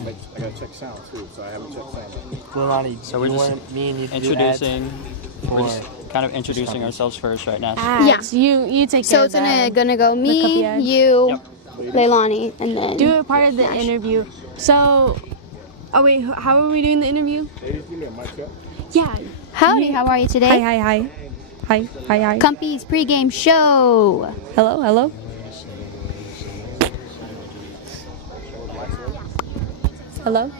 I gotta check sound too, so I haven't checked sound. Leilani, so we're just kind of introducing ourselves first right now. Yeah. You take care So of it's that. gonna go me, you, Leilani, and then Do it part of the interview. So, oh wait, how are we doing the interview? Yeah. Howdy, how are you today? Hi. Cumpy's pregame show. Hello. Hello.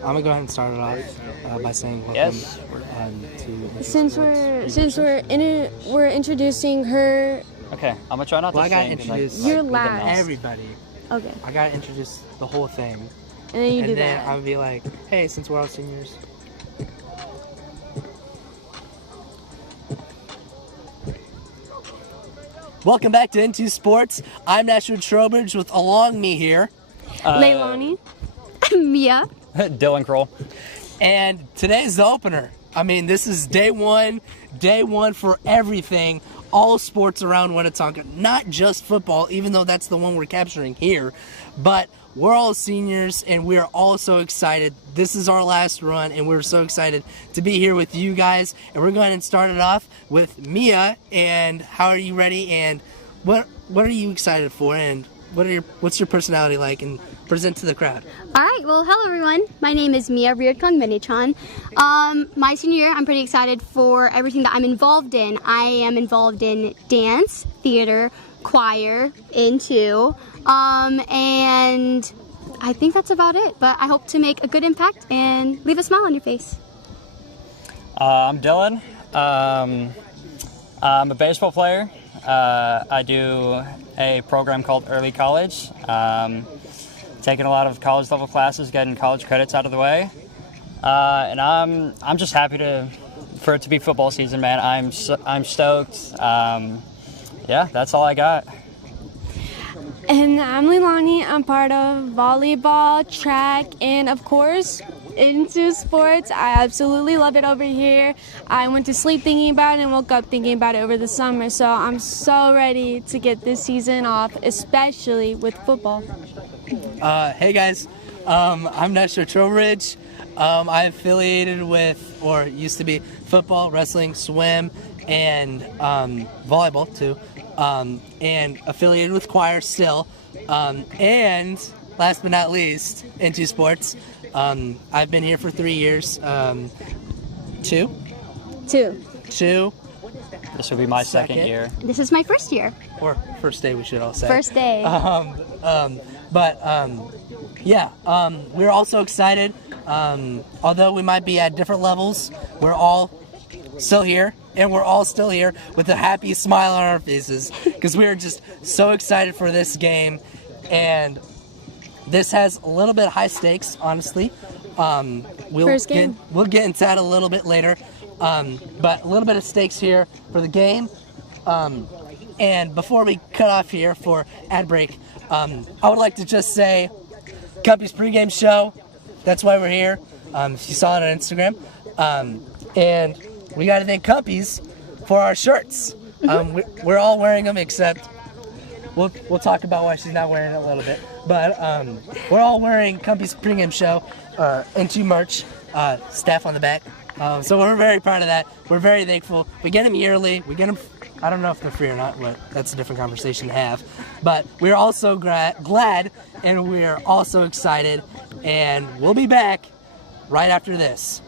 I'm gonna go ahead and start it off by saying welcome Yes. to. Since we're introducing her. Okay, I'm gonna try not to Well, I gotta sing 'cause introduce You're last. everybody. Okay. I gotta introduce the whole thing, And then you do and then that. I'm gonna be like, hey, since we're all seniors. Welcome back to Into Sports. I'm Nashua Trowbridge with along me here. Leilani. Mia. Dylan Kroll. And today's the opener. I mean, this is day one for everything, all sports around Winnetonka, not just football, even though that's the one we're capturing here, but we're all seniors and we're all so excited. This is our last run and we're so excited to be here with you guys. And we're going to start it off with Mia. And how are you ready? And what are you excited for? And what's your personality like? And present to the crowd. All right, well, hello everyone. My name is Mia Winnetonka. My senior year, I'm pretty excited for everything that I'm involved in. I am involved in dance, theater, choir, and I think that's about it. But I hope to make a good impact and leave a smile on your face. I'm Dylan. I'm a baseball player. I do a program called Early College. Taking a lot of college level classes, getting college credits out of the way, and I'm just happy for it to be football season, man. I'm stoked. Yeah, that's all I got. And I'm Leilani. I'm part of volleyball, track, and of course, Into Sports. I absolutely love it over here. I went to sleep thinking about it and woke up thinking about it over the summer. So I'm so ready to get this season off, especially with football. Hey guys, I'm Nashua Trowbridge. I'm affiliated with, or used to be, football, wrestling, swim, and volleyball too. And affiliated with choir still. And last but not least, Into Sports. I've been here for 3 years. Two. This will be my second year. This is my first year. Or first day, we should all say. First day. We're also excited. Although we might be at different levels, we're all still here, and we're all still here with a happy smile on our faces because we are just so excited for this game. And this has a little bit of high stakes, honestly. First game. We'll get into that a little bit later. But a little bit of stakes here for the game. And before we cut off here for ad break, I would like to just say, Cumpy's pregame show. That's why we're here. If you saw it on Instagram. And we got to thank Cumpy's for our shirts. We're all wearing them except we'll talk about why she's not wearing it a little bit. But we're all wearing Cumpy's pregame show into merch, staff on the back. So we're very proud of that. We're very thankful. We get them yearly. We get them. I don't know if they're free or not, but that's a different conversation to have. But we're also glad and we're also excited. And we'll be back right after this.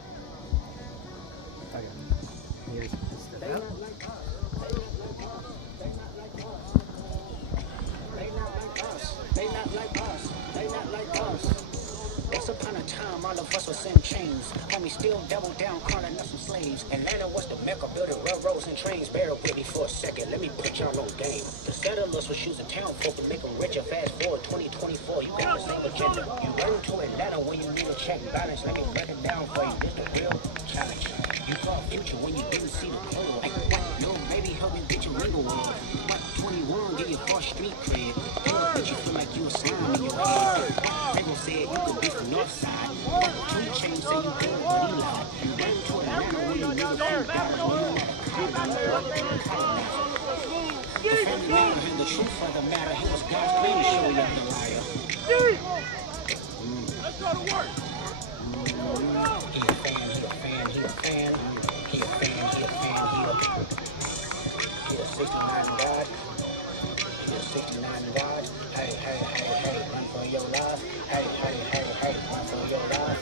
Once upon a time, all of us was in chains. Homie still double down, calling us some slaves. Atlanta was the mecca, building railroads and trains. Bear with me for a second, let me put y'all on game. The settlers was using town folk to make them richer. Fast forward 2024, you got the same agenda. You run to Atlanta when you need a check balance. Let me break it down for you, it's the real challenge. You thought future when you didn't see the clue. Like what? Little baby help you get your ringo on. What? 21, get your first street cred. But you feel like you a slime in your head. Pregame said you could be from North Side. 2 Chainz say you good, but he lied. You ran to Atlanta when you knew the food died. The family man heard the truth of the matter. He was God's plan to show y'all the liar. He a 69 God. He a 69 God. Hey, hey, hey, hey, run for your life. Hey, hey, hey, hey, run for your life.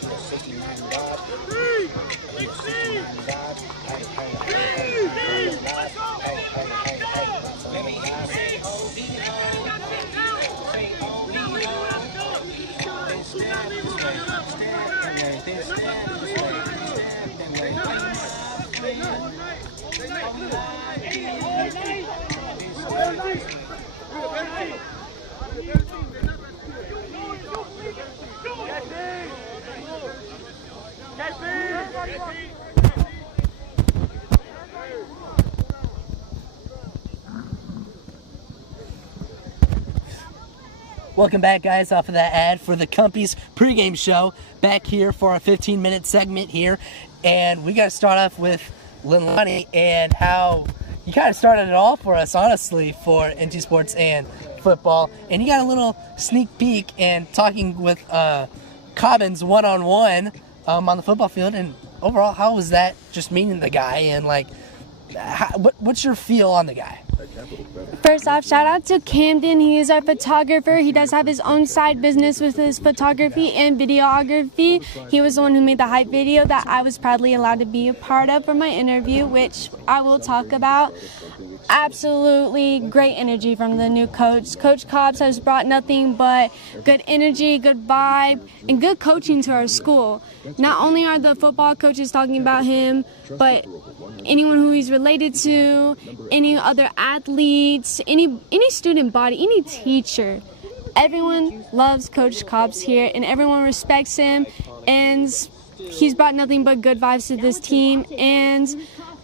He a 69 God. He a 69 God. Hey, hey, hey, hey, run for your life. Hey, hey, hey, hey, run for your life. Say then stand this way, stand that way, then stand this way, stand that way. Welcome back, guys, off of that ad for the Compies pregame show. Back here for our 15-minute segment here. And we got to start off with Linlani and how you kind of started it all for us, honestly, for NT Sports and football. And you got a little sneak peek and talking with Cobbins one-on-one on the football field. And overall, how was that just meeting the guy? And, like, what's your feel on the guy? First off, shout out to Camden. He is our photographer. He does have his own side business with his photography and videography. He was the one who made the hype video that I was proudly allowed to be a part of for my interview, which I will talk about. Absolutely great energy from the new coach. Coach Cobbs has brought nothing but good energy, good vibe, and good coaching to our school. Not only are the football coaches talking about him, but anyone who he's related to, any other athletes, any student body, any teacher. Everyone loves Coach Cobbs here, and everyone respects him, and he's brought nothing but good vibes to this team. And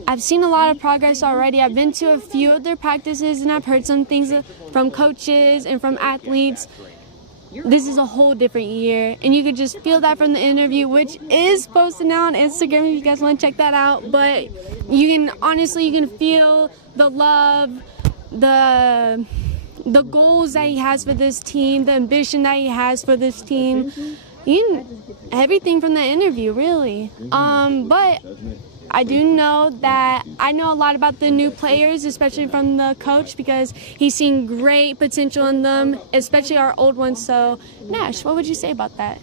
I've seen a lot of progress already. I've been to a few of their practices, and I've heard some things from coaches and from athletes. This is a whole different year, and you could just feel that from the interview, which is posted now on Instagram if you guys want to check that out. But you can feel the love, the goals that he has for this team, the ambition that he has for this team. Everything from that interview, really. But I do know that I know a lot about the new players, especially from the coach, because he's seen great potential in them, especially our old ones. So, Nash, what would you say about that?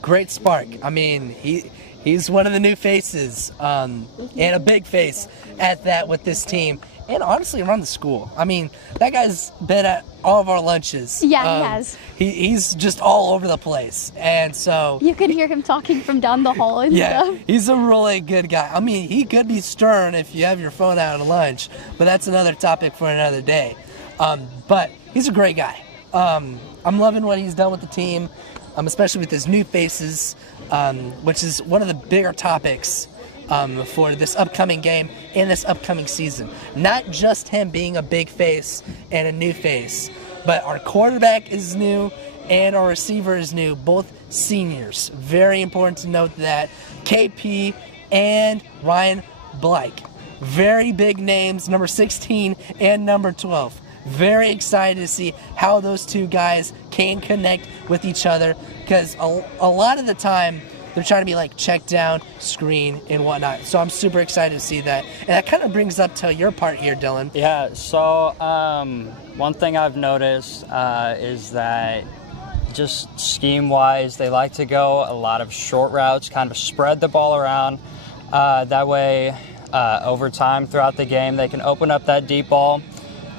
Great spark. I mean, he's one of the new faces, and a big face at that with this team, and honestly around the school. I mean, that guy's been at all of our lunches. Yeah, he has. He's just all over the place, and so you could hear him talking from down the hall and stuff. He's a really good guy. I mean, he could be stern if you have your phone out at lunch, but that's another topic for another day. But he's a great guy. I'm loving what he's done with the team, especially with his new faces, which is one of the bigger topics for this upcoming game and this upcoming season. Not just him being a big face and a new face, but our quarterback is new and our receiver is new, both seniors. Very important to note that. KP and Ryan Blake. Very big names, number 16 and number 12. Very excited to see how those two guys can connect with each other, because a lot of the time they're trying to be like check down, screen, and whatnot. So I'm super excited to see that. And that kind of brings up to your part here, Dylan. Yeah, so one thing I've noticed is that just scheme-wise, they like to go a lot of short routes, kind of spread the ball around. That way, over time throughout the game, they can open up that deep ball.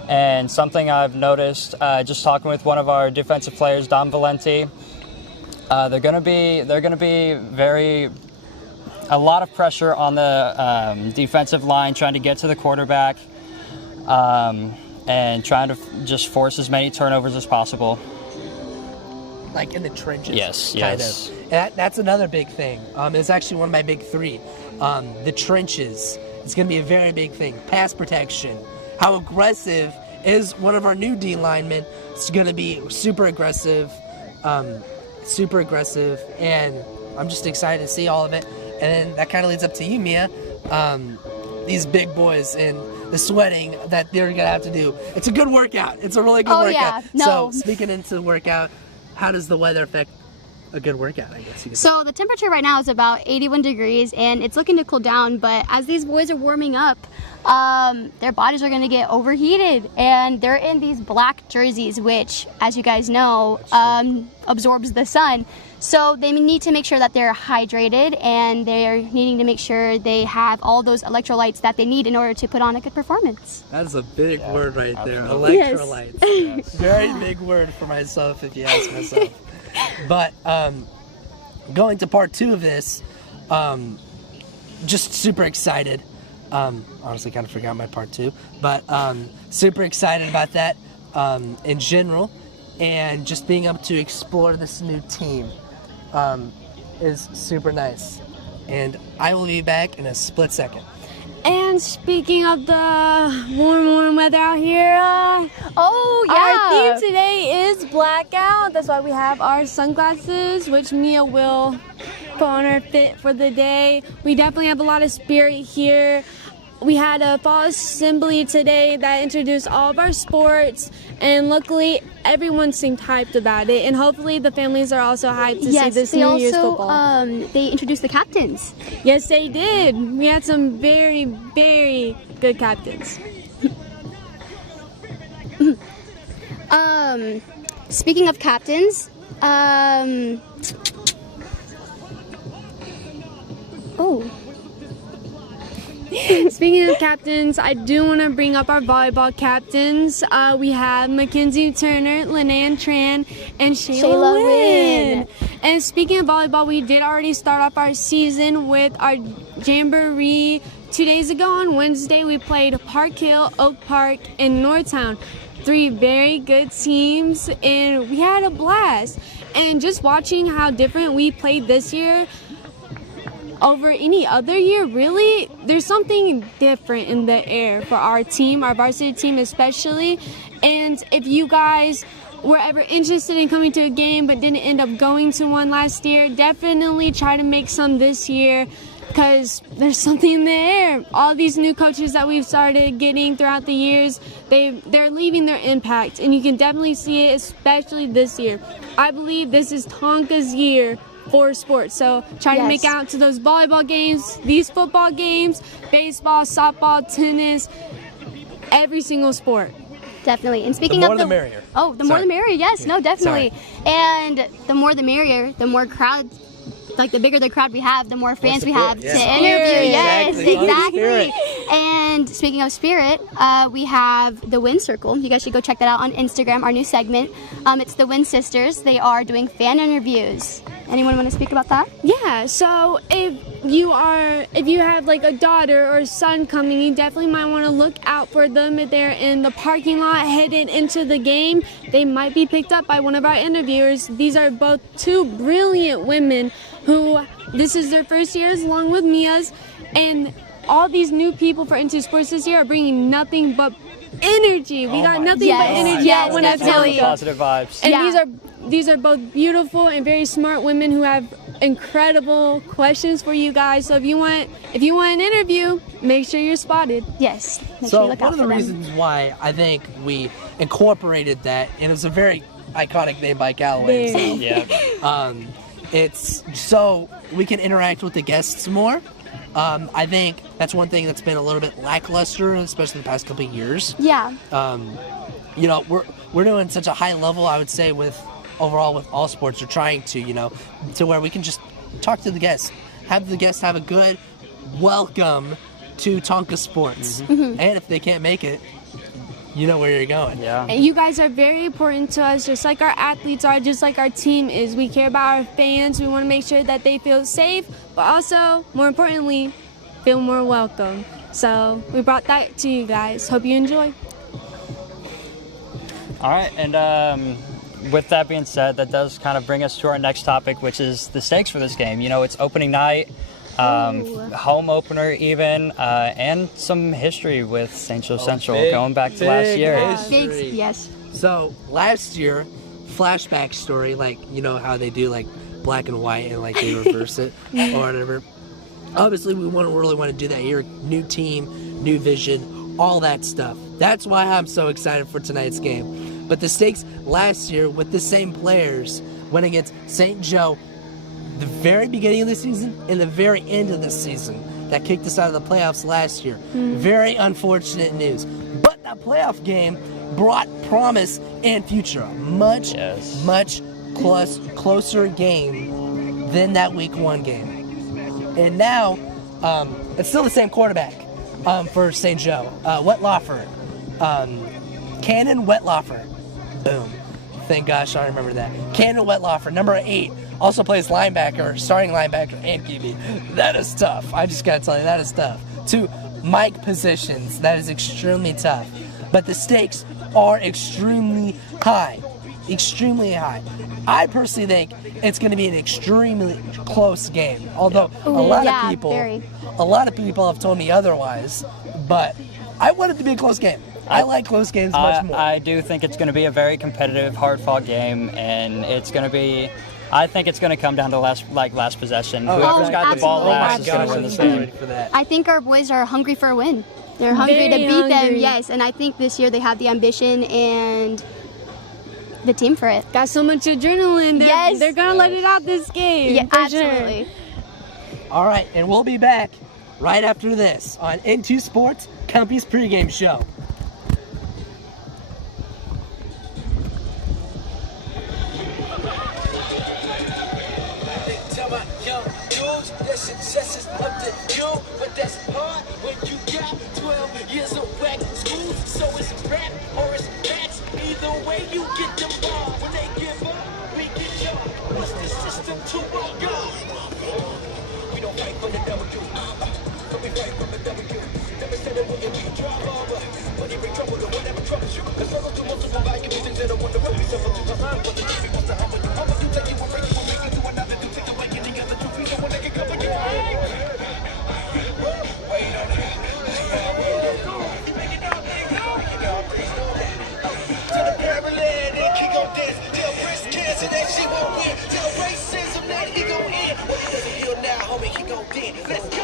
And something I've noticed, just talking with one of our defensive players, Dom Valenti, they're going to be a lot of pressure on the defensive line, trying to get to the quarterback, and trying to just force as many turnovers as possible. Like in the trenches. Yes. And that's another big thing. It's actually one of my big three. The trenches is going to be a very big thing. Pass protection. How aggressive is one of our new D linemen? It's going to be super aggressive, and I'm just excited to see all of it. And then that kind of leads up to you, Mia. these big boys and the sweating that they're gonna have to do. It's a good workout. It's a really good Oh, workout. yeah. No. So speaking into the workout, how does the weather affect a good workout, I guess you could say? So the temperature right now is about 81 degrees and it's looking to cool down, but as these boys are warming up, their bodies are going to get overheated and they're in these black jerseys, which, as you guys know, absorbs the sun. So they need to make sure that they're hydrated and they're needing to make sure they have all those electrolytes that they need in order to put on a good performance. That's a big word right there, absolutely. electrolytes. Yes. Very big word for myself, if you ask myself. But going to part 2 of this, just super excited. Honestly, kind of forgot my part 2, but super excited about that in general, and just being able to explore this new team is super nice. And I will be back in a split second. And speaking of the warm weather out here, Oh, our yeah. theme today is blackout. That's why we have our sunglasses, which Mia will put on her fit for the day. We definitely have a lot of spirit here. We had a fall assembly today that introduced all of our sports, and luckily everyone seemed hyped about it, and hopefully the families are also hyped to see this they New Year's also football. they introduced the captains. Yes, they did. We had some very, very good captains. Speaking of captains, Speaking of captains, I do want to bring up our volleyball captains. We have Mackenzie Turner, Linnea Tran, and Shayla Wynn. And speaking of volleyball, we did already start off our season with our jamboree. 2 days ago on Wednesday, we played Park Hill, Oak Park, and Northtown. 3 very good teams, and we had a blast. And just watching how different we played this year over any other year, really, there's something different in the air for our team, our varsity team especially. And if you guys were ever interested in coming to a game but didn't end up going to one last year, definitely try to make some this year, because there's something in the air. All these new coaches that we've started getting throughout the years, they're leaving their impact, and you can definitely see it, especially this year. I believe this is Tonka's year for sports, so try to make out to those volleyball games, these football games, baseball, softball, tennis, every single sport. Definitely. And speaking The more of the merrier. Oh, the more Sorry. the merrier. Yes, no, definitely. And the more the merrier, the more crowd, like the bigger the crowd we have, the more fans we have to interview. Yes, exactly. And speaking of spirit, we have the Win Circle. You guys should go check that out on Instagram, our new segment. It's the Win Sisters. They are doing fan interviews. Anyone want to speak about that? Yeah, so if you have like a daughter or a son coming, you definitely might want to look out for them. If they're in the parking lot headed into the game, they might be picked up by one of our interviewers. These are both 2 brilliant women who, this is their first years along with Mia's, and all these new people for Into Sports this year are bringing nothing but energy. We got nothing but energy. Yes, when I tell definitely. you. Positive vibes. And these are both beautiful and very smart women who have incredible questions for you guys. So if you want an interview, make sure you're spotted. Yes. Make sure So you look one out of the for them. reasons why I think we incorporated that, and it's a very iconic name by Callaway himself. Yeah. It's so we can interact with the guests more. I think that's one thing that's been a little bit lackluster, especially the past couple of years. Yeah. You know, we're doing such a high level, I would say, with all sports. We're trying to, to where we can just talk to the guests, have the guests have a good welcome to Tonka Sports, and if they can't make it, you know where you're going. Yeah. And you guys are very important to us, just like our athletes are, just like our team is. We care about our fans. We want to make sure that they feel safe, but also, more importantly, feel more welcome. So we brought that to you guys. Hope you enjoy. All right, and with that being said, that does kind of bring us to our next topic, which is the stakes for this game. You know, it's opening night, home opener even, and some history with St. Joe Central going back to last year. History. Yes. So last year, flashback story, like you know how they do like black and white and like they reverse it or whatever. Obviously, we really want to do that here. New team, new vision, all that stuff. That's why I'm so excited for tonight's game. But the stakes last year with the same players went against St. Joe the very beginning of the season and the very end of the season. That kicked us out of the playoffs last year. Very unfortunate news. But that playoff game brought promise and future. Much closer game than that week 1 game. And now, it's still the same quarterback for St. Joe. Wetlaufer. Cannon Wetlaufer. Boom. Thank gosh I remember that. Cannon Wetlaufer, number 8. Also plays linebacker, starting linebacker, and QB. That is tough. I just gotta tell you, that is tough. 2 mic positions. That is extremely tough. But the stakes are extremely high. Extremely high. I personally think it's going to be an extremely close game. Although a lot of people have told me otherwise. But I want it to be a close game. I like close games much more. I do think it's going to be a very competitive, hard-fought game, and it's going to be. I think it's going to come down to last possession. Whoever's got the ball last is going to win this game. I think our boys are hungry for a win. They're hungry to beat them, yes. And I think this year they have the ambition and the team for it. Got so much adrenaline. They're going to let it out this game. Yeah, absolutely. Sure. All right, and we'll be back right after this on Into Sports, Compy's pregame show. That success is up to you, but that's hard when you got 12 years of whack school. So it's rap or it's bats. Either way, you get them ball. When they give up, we get y'all. What's the system to our God? We don't fight for the W, but we fight for the W. Never said it wouldn't be drama, but he bring trouble to whatever troubles you. The struggle to multiple value reasons that I wonder what we suffer to design. But the truth wants to help when you humble, you take you a break, you will make it to another. You take away any other truth, we don't want to get covered. Let's go!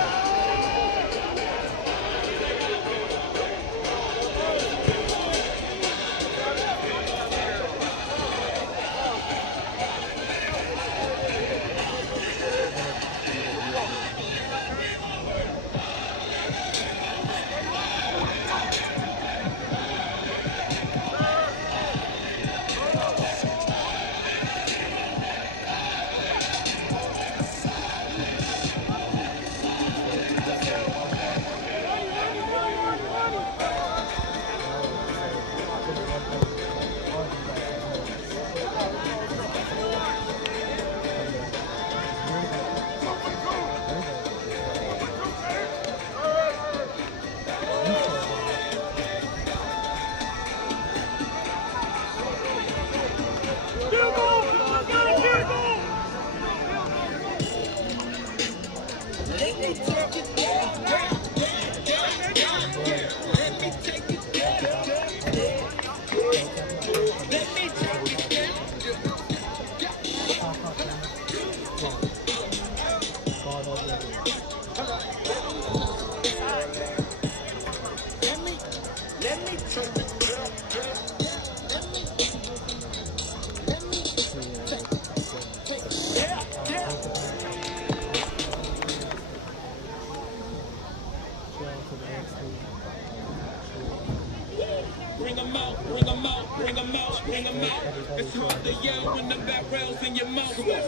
It's hard to yell when the barrel's in your mouth. Bring them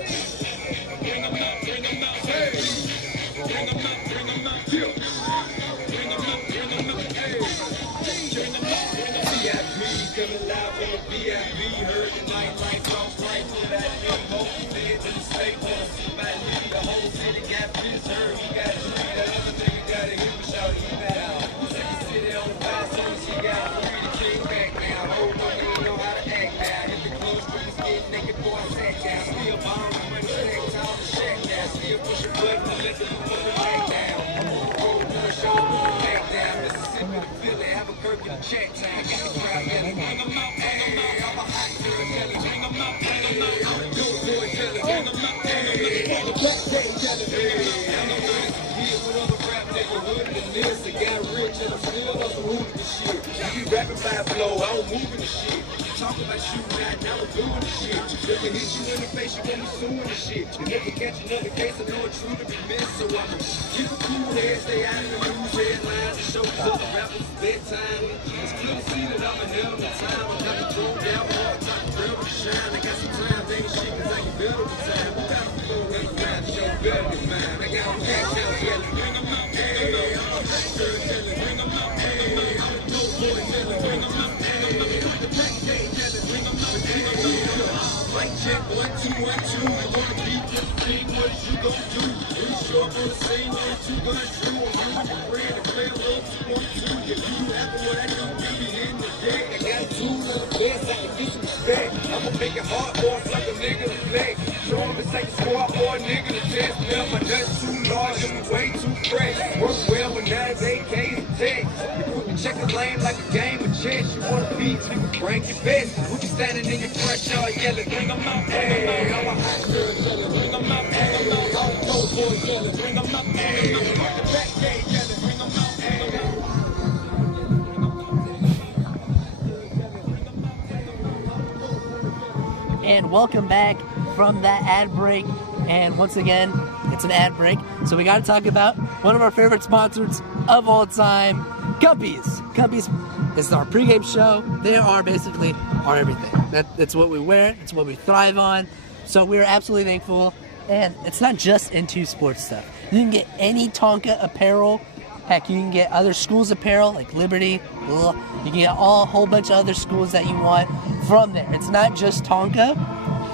out, hey. Bring them out, hey. Bring them out, hey. Bring them out, hey. VIP coming live from the VIP. Heard the night lights off right to that info. Fed to the state, wanna see my lead. The whole city got preserved. He got to read that other nigga gotta hear me shout. He now. Second city on fire, so she got free the king back now. Whole nigga know how to act now. Hit the club, streets get naked for a sack down. Still bomb when the stack down the shack down. Still push a button to let the mother back down. Roll to the show, back down. Mississippi to Philly, have a Kirk in the chat time. Got the crowd belly. Bring them out, hey. I'm a hot girl, Kelly. Bring them out, bring them out. Go boy, Kelly. Bring them out, hey. Black day, Kelly. I'm the and I'm still on some hooligan shit. You be rapping by flow, I don't move in the shit. Talking about shooting at, now I'm doing the shit. If I hit you in the face, you gon' be suing the shit. And if I catch another case, I know it's true to be missed. So I'ma keep a cool head, stay out of the news headlines, and show to the rappers bedtime. It's clear to see that I'm a hell of a time. I got the throw down hard, time to real to shine. I got some time, baby, shit, cause I can build over time. We got to go and around to show better than mine. I got a cat down here, bring them up, hey, I'm a gangster, bring them up, hey, I'm a dope boy, bring them up, hey, the black day, bring them up, hey, mic check, 1, 2, 1, 2. You wanna beat this thing, what is you gon' do? We show up on the scene, 2 guns true. I'm with the brand and play a little 2-1-2. If you happen what I do, you be in the day. I got 2 little best, I can do some respect. I'ma make it hard for us like a nigga to flex. Show him it's like a squad for a nigga to test. Now my nuts too large and we way too fresh. Work well with 9s, 8Ks, and 10s. You put the checker lane like a game of chess. You wanna beat, you can bring your best. We be standing in your front yard yelling, bring them out, hey. I'm a hot girl yelling, bring them out, hey. I'm a dope boy yelling, bring them out, hey. I'm the back day yelling, bring them out, hey. And welcome back from that ad break. And once again, it's an ad break. So we got to talk about one of our favorite sponsors of all time, Guppies. Guppies is our pregame show. They are basically our everything. That's what we wear. It's what we thrive on. So we're absolutely thankful. And it's not just into sports stuff. You can get any Tonka apparel. Heck, you can get other schools' apparel like Liberty. You can get a whole bunch of other schools that you want from there. It's not just Tonka,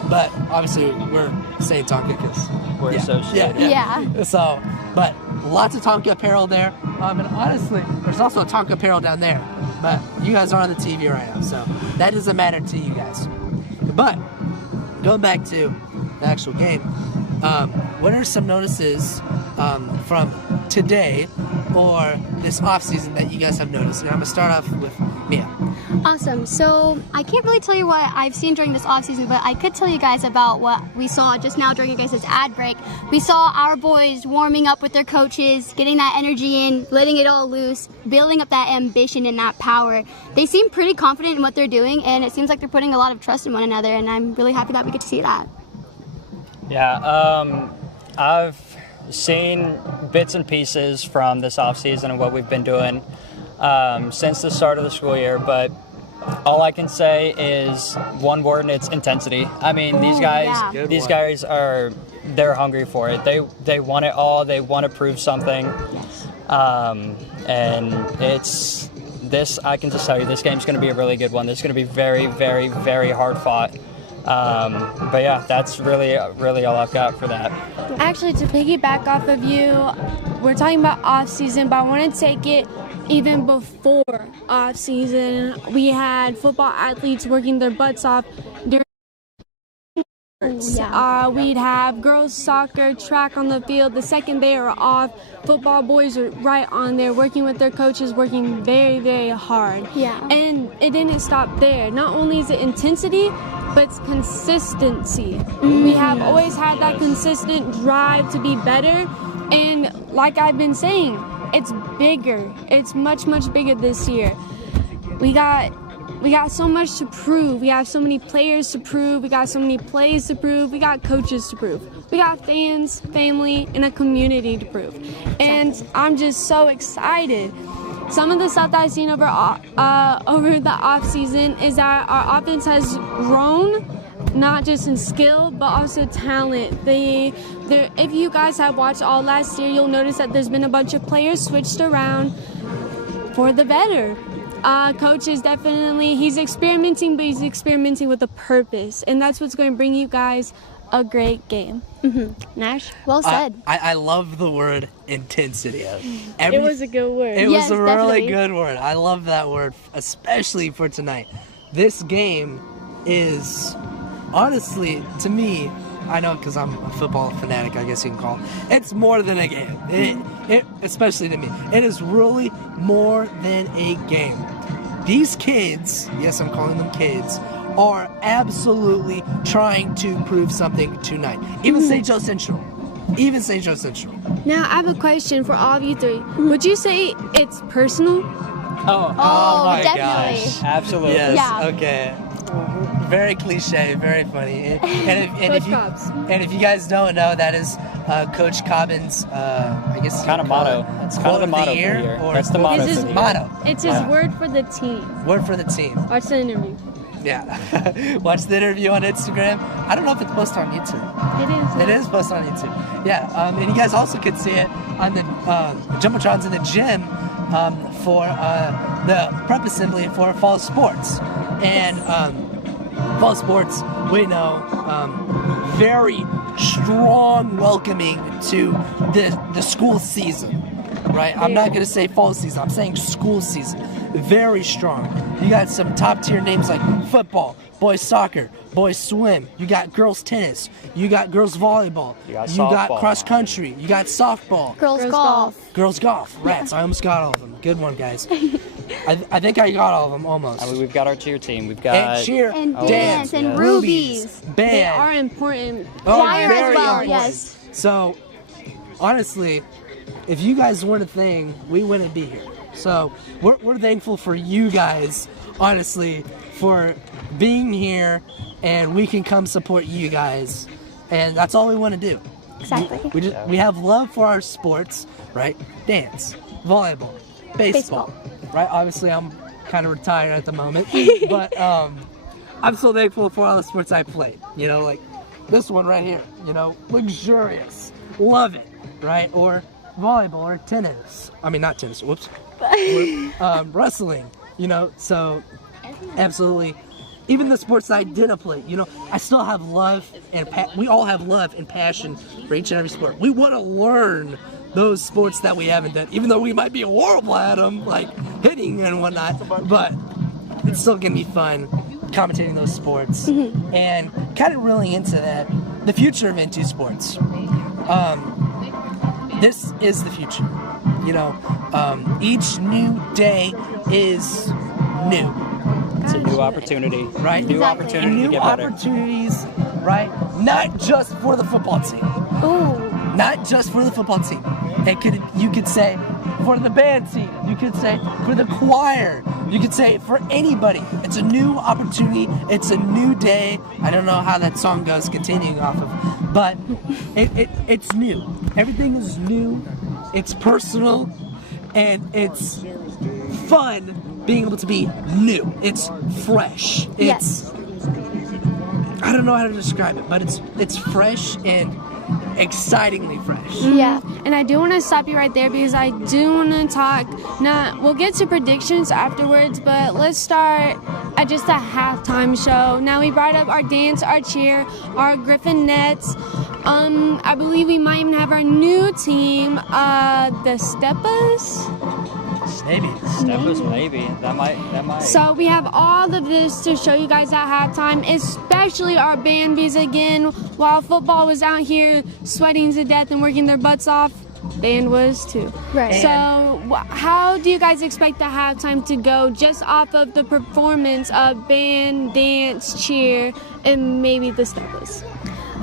but obviously we're saying Tonka because We're associated. Yeah. So, but lots of Tonka apparel there. And honestly, there's also a Tonka apparel down there. But you guys are on the TV right now, so that doesn't matter to you guys. But going back to the actual game, what are some notices from today or this offseason that you guys have noticed? And I'm going to start off with Mia. Awesome. So I can't really tell you what I've seen during this offseason, but I could tell you guys about what we saw just now during you guys' ad break. We saw our boys warming up with their coaches, getting that energy in, letting it all loose, building up that ambition and that power. They seem pretty confident in what they're doing, and it seems like they're putting a lot of trust in one another, and I'm really happy that we get to see that. Yeah, I've seen bits and pieces from this offseason and what we've been doing since the start of the school year, but all I can say is one word, and it's intensity. I mean, these guys they're hungry for it. They want it all. They want to prove something, and it's this. I can just tell you, this game's going to be a really good one. This is going to be very, very, very hard fought. But yeah, that's really all I've got for that. Actually, to piggyback off of you, we're talking about off-season, but I want to take it even before off-season. We had football athletes working their butts off during we'd have girls soccer, track on the field. The second they are off, football boys are right on there working with their coaches, working very, very hard. Yeah. And it didn't stop there. Not only is it intensity, but it's consistency. We have always had that consistent drive to be better. And like I've been saying, it's bigger. It's much, much bigger this year. We got so much to prove. We have so many players to prove. We got so many plays to prove. We got coaches to prove. We got fans, family, and a community to prove. And I'm just so excited. Some of the stuff that I've seen over the off season is that our offense has grown, not just in skill, but also talent. If you guys have watched all last year, you'll notice that there's been a bunch of players switched around for the better. Coach is he's experimenting, but he's experimenting with a purpose. And that's what's going to bring you guys a great game. Nash, well said. I love the word intensity. It was a good word. It was a really good word. I love that word, especially for tonight. This game is, honestly, to me, I know because I'm a football fanatic, I guess you can call it. It's more than a game. It especially to me. It is really more than a game. These kids, yes, I'm calling them kids, are absolutely trying to prove something tonight. Even St. Joe Central. even St. Joe Central. Now, I have a question for all of you three. Would you say it's personal? Oh, my definitely. gosh. absolutely. Yes, Yeah. okay. Very cliche, very funny. And if you guys don't know, that is Coach Cobbin's, I guess Kind of motto. It's kind of the motto for the year. That's the motto for the year. Motto. It's his word for the team. Word for the team. Watch the interview. Yeah. Watch the interview on Instagram. I don't know if it's posted on YouTube. It is. It is posted on YouTube. Yeah. And you guys also could see it on the Jumbotrons in the gym for the prep assembly for fall sports. And fall sports, we know, very strong welcoming to the school season, right? I'm not going to say fall season. I'm saying school season. Very strong. You got some top tier names like football, boys soccer, boys swim. You got girls tennis. You got girls volleyball. You got You got softball. cross country. You got softball. Girls golf. Girls golf. Rats. I almost got all of them. Good one, guys. I think I got all of them almost. I mean, we've got our cheer team. We've And got cheer, And dance, dance and yes. rubies. band. They are important. Oh, Choir as very well, important. yes. So, honestly, if you guys weren't a thing, we wouldn't be here. So, we're thankful for you guys, honestly, for being here, and we can come support you guys. And that's all we want to do. Exactly. We have love for our sports, right? Dance, volleyball, baseball. Right? Obviously, I'm kind of retired at the moment, but I'm so thankful for all the sports I played. You know, like this one right here. You know, luxurious, love it, right? Or volleyball or tennis. I mean, not tennis. Whoops. Wrestling. You know, so absolutely. Even the sports that I didn't play, you know, I still have love and we all have love and passion for each and every sport. We want to learn those sports that we haven't done, even though we might be horrible at them, like hitting and whatnot, but it's still gonna be fun commentating those sports and kind of really into that, the future of N2 sports. This is the future, you know. Each new day is new. it's a new opportunity. Right? New Exactly. opportunity to New get better. opportunities, right? Not just for the football team. Ooh. Not just for the football team. You could say for the band team. You could say for the choir. You could say for anybody. It's a new opportunity. It's a new day. I don't know how that song goes, continuing off of, but it's new. Everything is new. It's personal, and it's fun being able to be new. It's fresh. It's I don't know how to describe it, but it's fresh and excitingly fresh. Yeah, and I do want to stop you right there because I do want to talk. Now, we'll get to predictions afterwards, but let's start at just a halftime show. Now, we brought up our dance, our cheer, our Griffin Nets. I believe we might even have our new team, the Steppas. Maybe. Steppers, maybe. That might. So we have all of this to show you guys at halftime, especially our band, because again, while football was out here sweating to death and working their butts off, band was too. Right. So how do you guys expect the halftime to go just off of the performance of band, dance, cheer, and maybe the Steppas?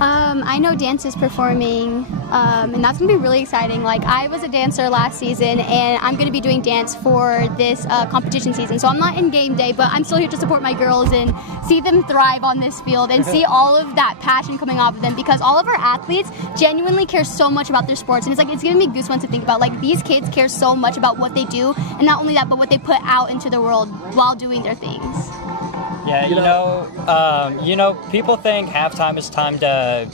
I know dance is performing, and that's gonna be really exciting. Like, I was a dancer last season, and I'm gonna be doing dance for this competition season. So I'm not in game day, but I'm still here to support my girls and see them thrive on this field and see all of that passion coming off of them, because all of our athletes genuinely care so much about their sports, and it's giving me goosebumps to think about. Like, these kids care so much about what they do, and not only that, but what they put out into the world while doing their things. Yeah, you know, people think halftime is time to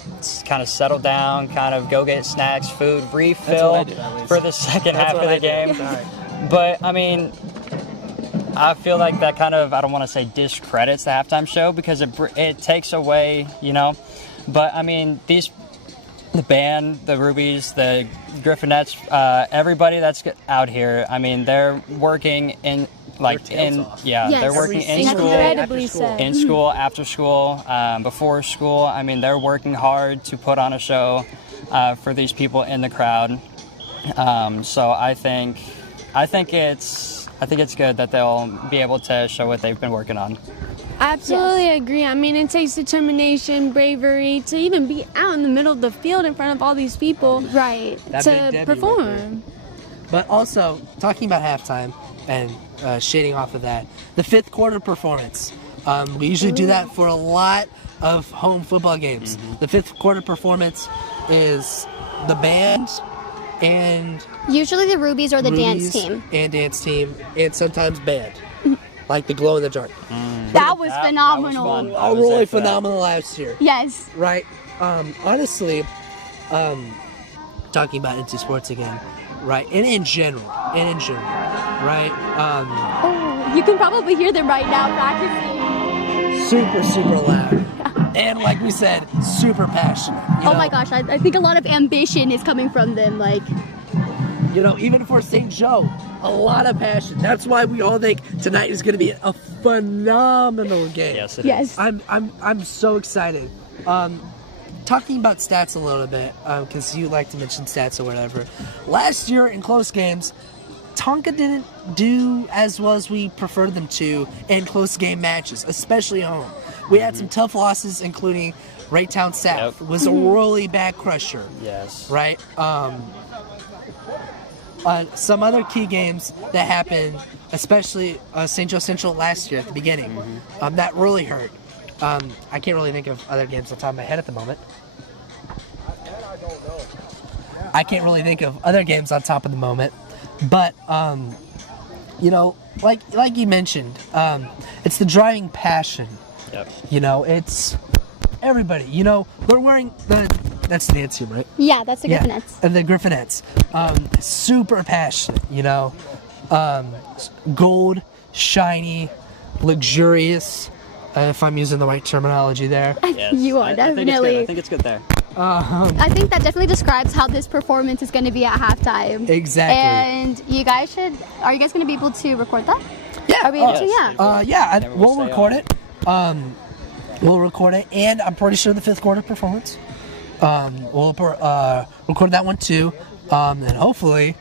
kind of settle down, kind of go get snacks, food, refill for the second half of the game. But, I mean, I feel like that kind of, I don't want to say discredits the halftime show because it takes away, you know. But, I mean, the band, the Rubies, the Griffinettes, everybody that's out here, I mean, they're working in, they're working in school, in school, after school, before school. I mean, they're working hard to put on a show for these people in the crowd. So I think it's good that they'll be able to show what they've been working on. I absolutely agree. I mean, it takes determination, bravery to even be out in the middle of the field in front of all these people, Right. That to Big Debbie perform. But also, talking about halftime and shading off of that, the fifth quarter performance. We usually do that for a lot of home football games. The fifth quarter performance is the band and Usually the Rubies or the dance Rubies team. and dance team, and sometimes band, like the glow in the dark. That was phenomenal. That was fun. All I was really there for that. phenomenal last year, Yes. right? Honestly, talking about NC sports again, right? And in general, right? Oh, you can probably hear them right now practicing. Super loud, and like we said, super passionate. You Oh know? my gosh, I think a lot of ambition is coming from them. Like, You know, even for St. Joe, a lot of passion. That's why we all think tonight is going to be a phenomenal game. Yes, it is. yes. I'm so excited. Talking about stats a little bit, because you like to mention stats or whatever. Last year in close games, Tonka didn't do as well as we preferred them to in close game matches, especially home. We had some tough losses, including Raytown South. Yep. Was a really bad crusher. Yes. Right? Some other key games that happened, especially St. Joe Central last year at the beginning, that really hurt. I can't really think of other games off the top of my head at the moment. I can't really think of other games on top of the moment. But, you know, like you mentioned, it's the driving passion. Yep. You know, it's everybody. You know, they're wearing that's the dance team, right? Yeah, that's the Griffin Athletics. And the Griffinettes. Super passionate, you know. Gold, shiny, luxurious, if I'm using the right terminology there. Yes. You are, I think it's good. definitely. I think it's good there. I think that definitely describes how this performance is going to be at halftime. Exactly. And you guys are you guys going to be able to record that? Yeah. Are we able to? Yes. Yeah. Never will We'll stay record on. it. We'll record it, and I'm pretty sure the fifth quarter performance. We'll record that one too, and hopefully,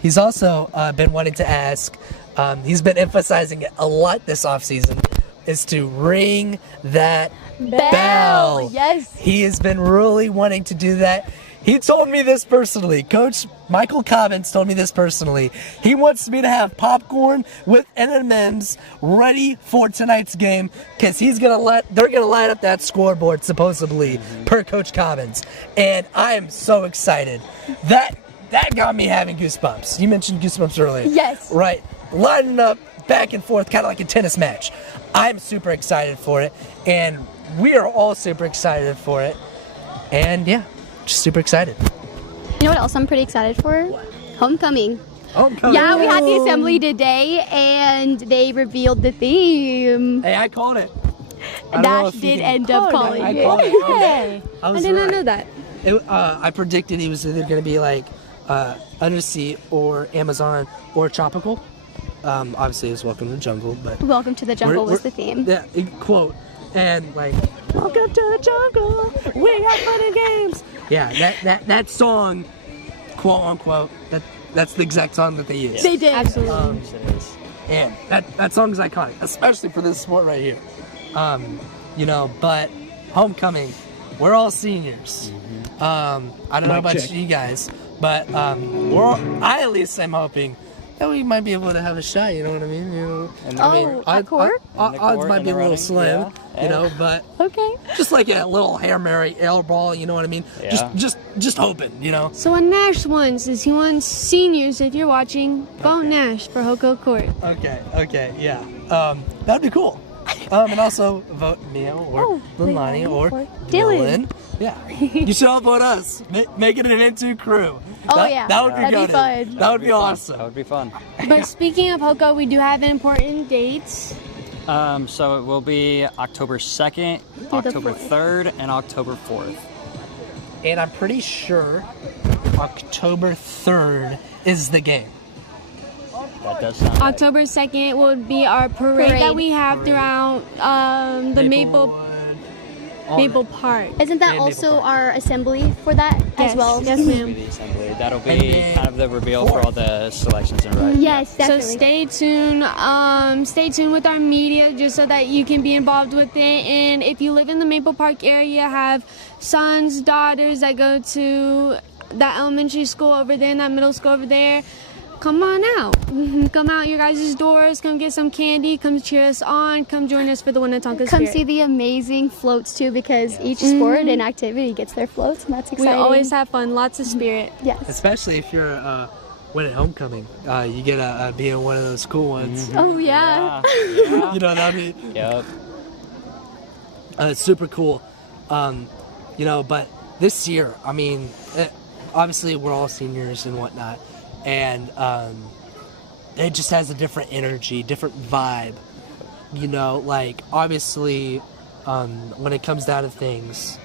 he's also been wanting to ask. He's been emphasizing it a lot this offseason, is to ring that bell. Yes. He has been really wanting to do that. He told me this personally. Coach Michael Cobbins told me this personally. He wants me to have popcorn with M&Ms ready for tonight's game because they're gonna light up that scoreboard supposedly per Coach Cobbins, and I am so excited. That got me having goosebumps. You mentioned goosebumps earlier. Yes. Right. Lining up back and forth, kind of like a tennis match. I'm super excited for it, and we are all super excited for it. And yeah. Just super excited. You know what else I'm pretty excited for? Homecoming. Homecoming. Yeah, we had the assembly today, and they revealed the theme. Hey, I called it. I don't know Dash if you did can- end up calling I it. called it. I was did not right. know that. I predicted he was either going to be like Undersea or Amazon or Tropical. Obviously, it's Welcome to the Jungle, but Welcome to the Jungle was the theme. Yeah, quote. And like, welcome to the jungle, we got fun and games. Yeah, that song, quote unquote, that's the exact song that they used. They did. Absolutely. Yes, it is. And that song is iconic, especially for this sport right here. You know, but homecoming, we're all seniors. I don't know about you guys, but I at least am hoping that we might be able to have a shot. You know what I mean? You know, And Oh, then at court? odds might be a little slim, yeah. you know, but Okay. just like a little Hail Mary air ball. You know what I mean? Yeah. Just hoping. You know. So what Nash wants is he wants seniors, if you're watching, vote Nash for Hoko Court. Okay, yeah. That'd be cool. And also vote Mia or Lilani or Dylan. Dylan. Yeah. You should all vote us. Make it an N2 crew. Oh, yeah. That would be That'd be good. fun. That would be awesome. That would be fun. But speaking of Hoko, we do have important dates. So it will be October 2nd, the October 4th. 3rd, and October 4th. And I'm pretty sure October 3rd is the game. That does sound right. October 2nd will be our parade that we have throughout the Maple. Maple Park. Isn't that And Maple also Park. our assembly for that as well? Yes, ma'am. The assembly. That'll be And kind of the reveal for all the selections and right. Yes, So definitely. stay tuned. Stay tuned with our media just so that you can be involved with it. And if you live in the Maple Park area, have sons, daughters that go to that elementary school over there and that middle school over there, come on out. Come out your guys' doors. Come get some candy. Come cheer us on. Come join us for the Winnetonka Come Spirit. see the amazing floats too, because each sport and activity gets their floats, and that's We exciting. always have fun. Lots of spirit. Yes. Especially if you're winning homecoming, you get to be in one of those cool ones. Oh yeah. You know, that'd be Yep. it's super cool. You know, but this year, I mean, obviously we're all seniors and whatnot, and it just has a different energy, different vibe. You know, like obviously, when it comes down to things,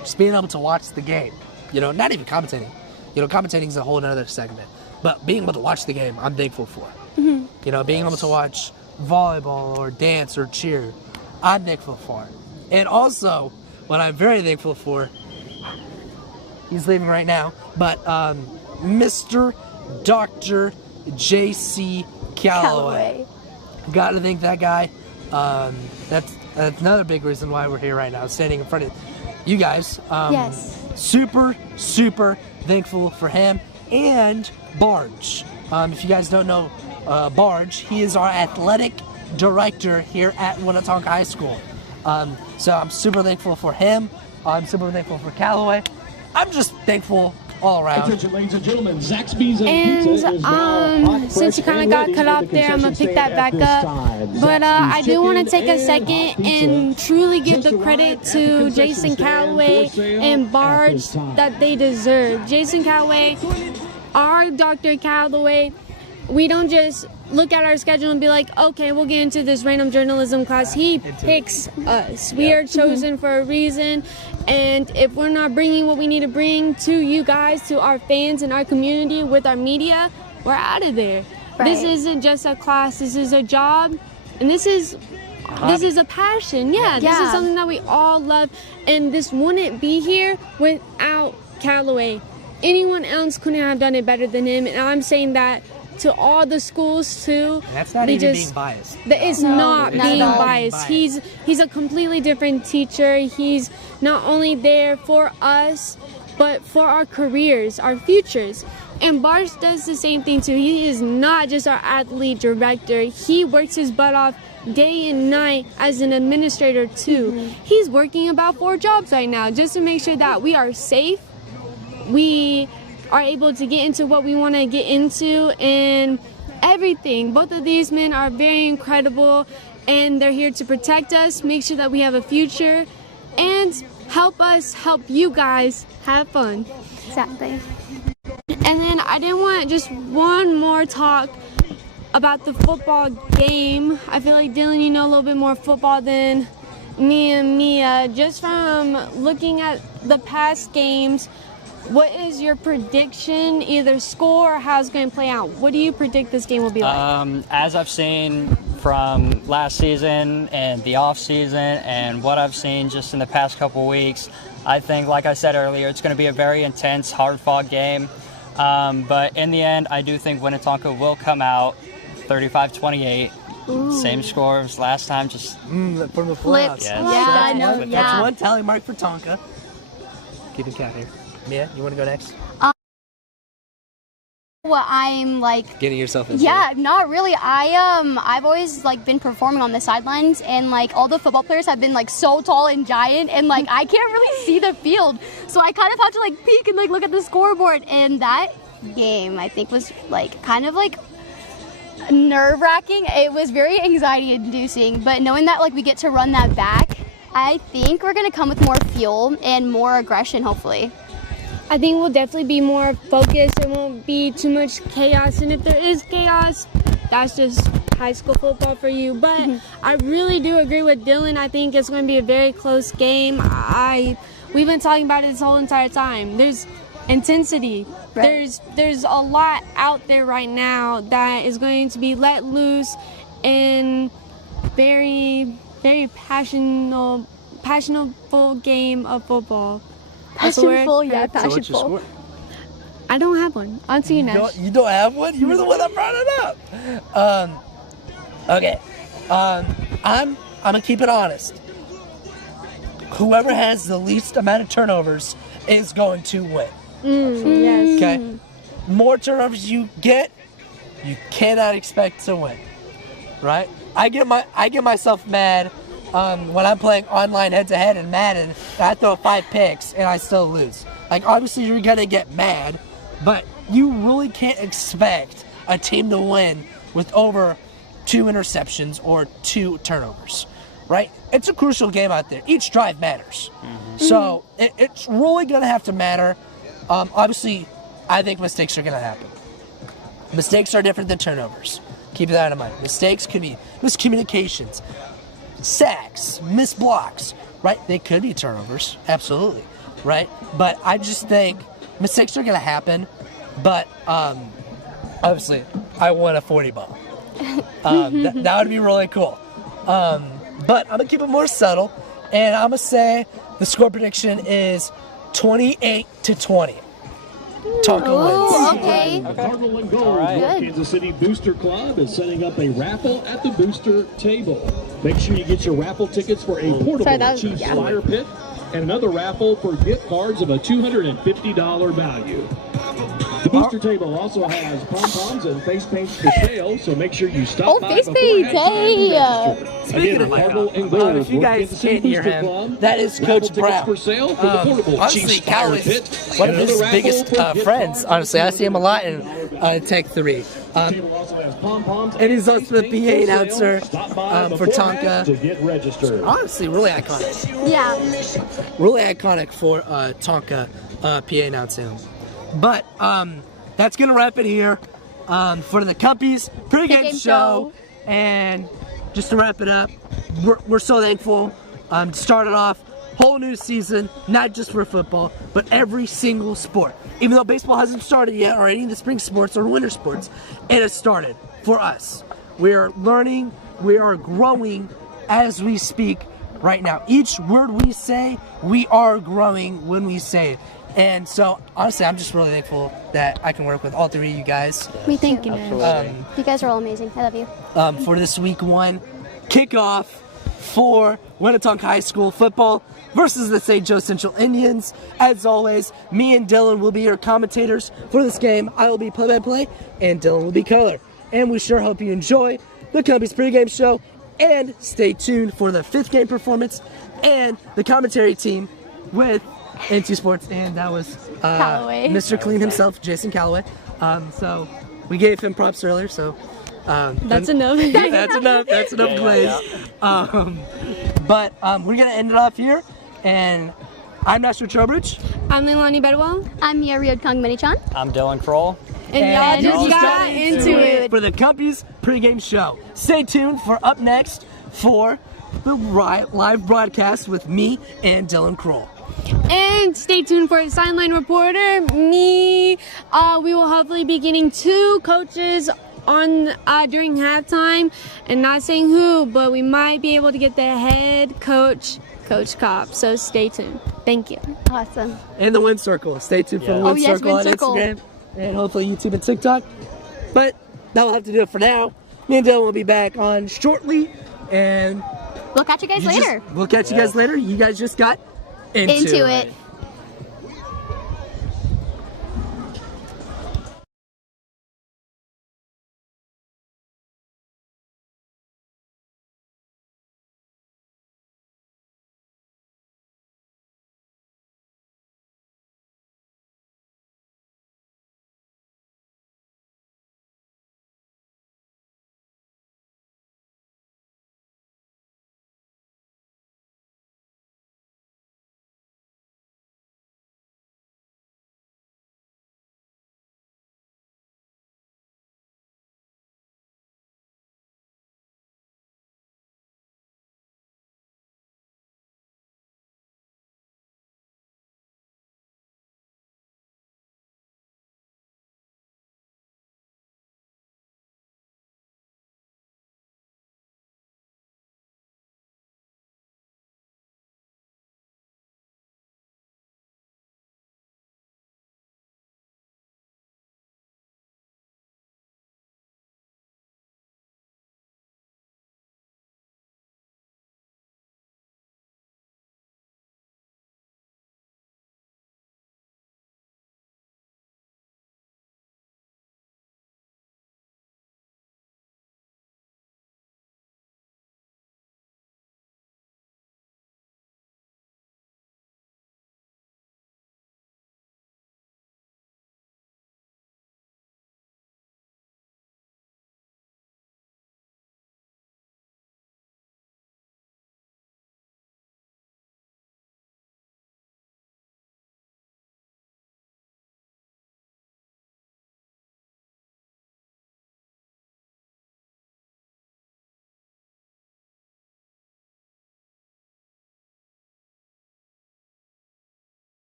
just being able to watch the game. You know, not even commentating. You know, commentating is a whole other segment, but being able to watch the game, I'm thankful for. You know, being able to watch volleyball or dance or cheer, I'm thankful for. And also, what I'm very thankful for, he's leaving right now, but Mr. Dr. J.C. Calloway. Got to thank that guy. That's another big reason why we're here right now, standing in front of you guys. Yes. Super, super thankful for him. And Barge. If you guys don't know Barge, he is our athletic director here at Winnetonka High School. So I'm super thankful for him. I'm super thankful for Callaway. I'm just thankful all around. Attention, ladies and gentlemen, Zaxby's And Pizza is now hot, since you fresh, kind of and got ready cut for off the there, I'm gonna concession pick that stand back at this up. time. But Zaxby's I do want to chicken take a and second hot pizza and truly give just the arrived credit at the to concession Jason stand Calloway for sale and at Barge this time. that they deserve. Jason Calloway, our Dr. Calloway, we don't just look at our schedule and be like, okay, we'll get into this random journalism class. He picks us. We are chosen for a reason. And if we're not bringing what we need to bring to you guys, to our fans and our community with our media, we're out of there. This Right. isn't just a class. This is a job. And this is a passion. Yeah, this is Yeah. something that we all love. And this wouldn't be here without Calloway. Anyone else couldn't have done it better than him. And I'm saying that to all the schools too. That's not They even just- being biased. That is No, not not at being all. biased. He's a completely different teacher. He's not only there for us, but for our careers, our futures. And Barge does the same thing too. He is not just our athlete director. He works his butt off day and night as an administrator too. He's working about 4 jobs right now just to make sure that we are safe. We are able to get into what we want to get into and everything. Both of these men are very incredible and they're here to protect us, make sure that we have a future, and help us help you guys have fun. Exactly. And then I didn't want just one more talk about the football game. I feel like, Dylan, you know a little bit more football than me and Mia. Just from looking at the past games, what is your prediction, either score or how it's going to play out? What do you predict this game will be like? As I've seen from last season and the off season and what I've seen just in the past couple weeks, I think, like I said earlier, it's going to be a very intense, hard-fought game. But in the end, I do think Winnetonka will come out 35-28. Same score as last time, just From the Flipped. playoffs. Yes. Yeah, I know. That's That's Yeah. one tally mark for Tonka. Keeping count here. Mia, you want to go next? What I'm like. Getting yourself into Yeah, not really. I've always like been performing on the sidelines, and like all the football players have been like so tall and giant, and like I can't really see the field, so I kind of have to like peek and like look at the scoreboard. And that game, I think, was like kind of like nerve-wracking. It was very anxiety-inducing, but knowing that like we get to run that back, I think we're gonna come with more fuel and more aggression, hopefully. I think we'll definitely be more focused. There won't be too much chaos. And if there is chaos, that's just high school football for you. But I really do agree with Dylan. I think it's going to be a very close game. We've been talking about it this whole entire time. There's intensity. Right. There's a lot out there right now that is going to be let loose in very, very passionate passionful game of football. That's the word? Passionful, yeah, So what's your passionful. score? I don't have one. On to you, Nash. You don't have one? You were the one that brought it up. Okay. I'm gonna keep it honest. Whoever has the least amount of turnovers is going to win. Yes. Okay. More turnovers you get, you cannot expect to win. Right? I get myself mad when I'm playing online head-to-head in Madden, and I throw 5 picks and I still lose. Like, obviously you're gonna get mad, but you really can't expect a team to win with over 2 interceptions or 2 turnovers, right? It's a crucial game out there. Each drive matters. So it's really gonna have to matter. Obviously, I think mistakes are gonna happen. Mistakes are different than turnovers. Keep that in mind. Mistakes could be miscommunications, sacks, missed blocks, right? They could be turnovers, absolutely, right? But I just think mistakes are going to happen, but obviously I want a 40 ball. That would be really cool. But I'm going to keep it more subtle, and I'm going to say the score prediction is 28-20. Tonka wins. Okay. Cardinal and Gold, All right. North Kansas City Booster Club is setting up a raffle at the booster table. Make sure you get your raffle tickets for a portable Sorry, that was- Chiefs yeah. Fire Pit and another raffle for gift cards of a $250 value. The booster table also has pom-poms and face paints for sale, so make sure you stop Oh, by face before paints, halftime hey! to register. Speaking Again, of like, Cardinal and Gold, if you North guys Kansas City can't hear Booster him, Club. that is Raffle Coach tickets Brown. for sale for the portable Honestly, Chiefs Cal Fire is Pit. one of and his another biggest raffle for gift friends. cards Honestly, I see him a lot $250. in Tech 3. Table also has pom-poms And he's also the face PA paint for sale. announcer Stop by for beforehand Tonka. to get registered. Honestly, really iconic. Yeah. Really iconic for Tonka PA announcing. But that's going to wrap it here for the Cuppies pregame Pregame show. show. And just to wrap it up, we're so thankful to start it off. Whole new season, not just for football, but every single sport. Even though baseball hasn't started yet, or any of the spring sports or winter sports, it has started for us. We are learning, we are growing as we speak right now. Each word we say, we are growing when we say it. And so, honestly, I'm just really thankful that I can work with all 3 of you guys Me thank you, man. You guys are all amazing. I love you. for this week 1 kickoff for Winnetonka High School football versus the St. Joe Central Indians. As always, me and Dylan will be your commentators for this game. I will be play-by-play, and Dylan will be color. And we sure hope you enjoy the Cubbies pregame show, and stay tuned for the 5th game performance and the commentary team with NT Sports, and that was Callaway. Mr. Clean himself, Jason Callaway. So we gave him props earlier, so That's enough. that's enough. That's enough glaze. But we're gonna end it off here, and I'm National Trowbridge. I'm Leilani Bedwell. I'm Mia Ryodkong Minichan. I'm Dylan Kroll. And y'all just got into it. For the Cuppies pregame show. Stay tuned for up next for the live broadcast with me and Dylan Kroll. And stay tuned for the sideline reporter, me. We will hopefully be getting 2 coaches on during halftime, and not saying who, but we might be able to get the head coach, Coach Kopp. So stay tuned. Thank you. Awesome. And the Win Circle. Stay tuned for the Oh, Win yes, Circle Win on Circle. Instagram and hopefully YouTube and TikTok. But that will have to do it for now. Me and Dylan will be back on shortly, and We'll catch you guys later. we'll catch you guys later. You guys just got into Into it.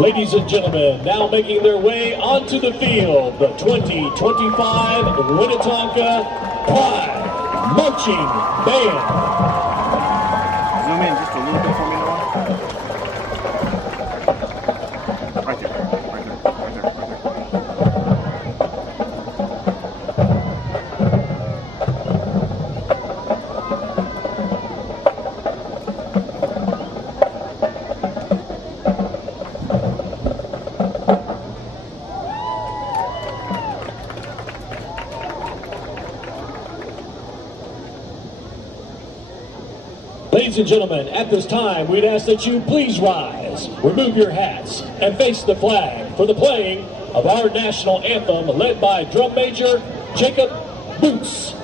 Ladies and gentlemen, now making their way onto the field, the 2025 Winnetonka Pride Marching Band. Zoom in just a little bit for me, Noah. Right there, right there, right there, right there. Ladies and gentlemen, at this time, we'd ask that you please rise, remove your hats, and face the flag for the playing of our national anthem led by drum major Jacob Boots.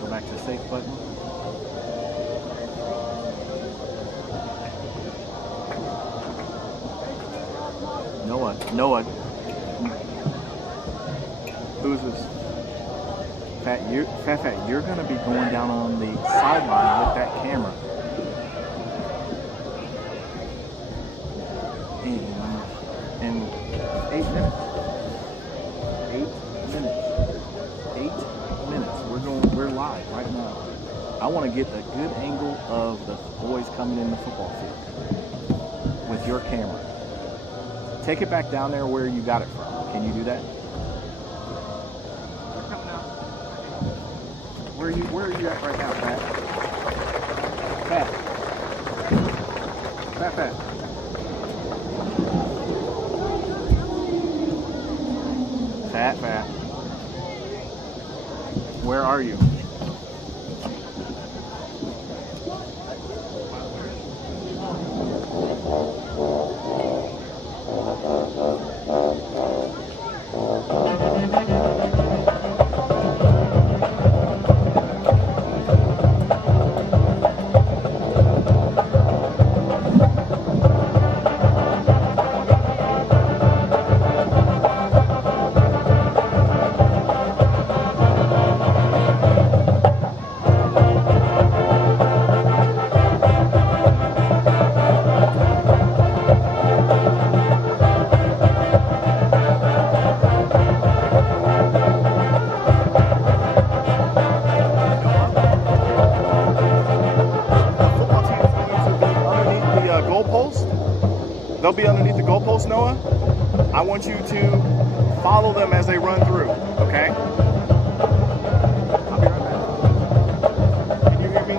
Go back to the safe button. Noah. Who's this? Fat, you're gonna be going down on the sideline with that camera. In 8 minutes. 8 minutes. We're live right now. I want to get a good angle of the boys coming in the football field with your camera. Take it back down there where you got it from. Can you do that? Where are you at right now, Pat? Pat. Fat. Where are you? They'll be underneath the goalpost, Noah. I want you to follow them as they run through, okay? I'll be right back. Can you hear me?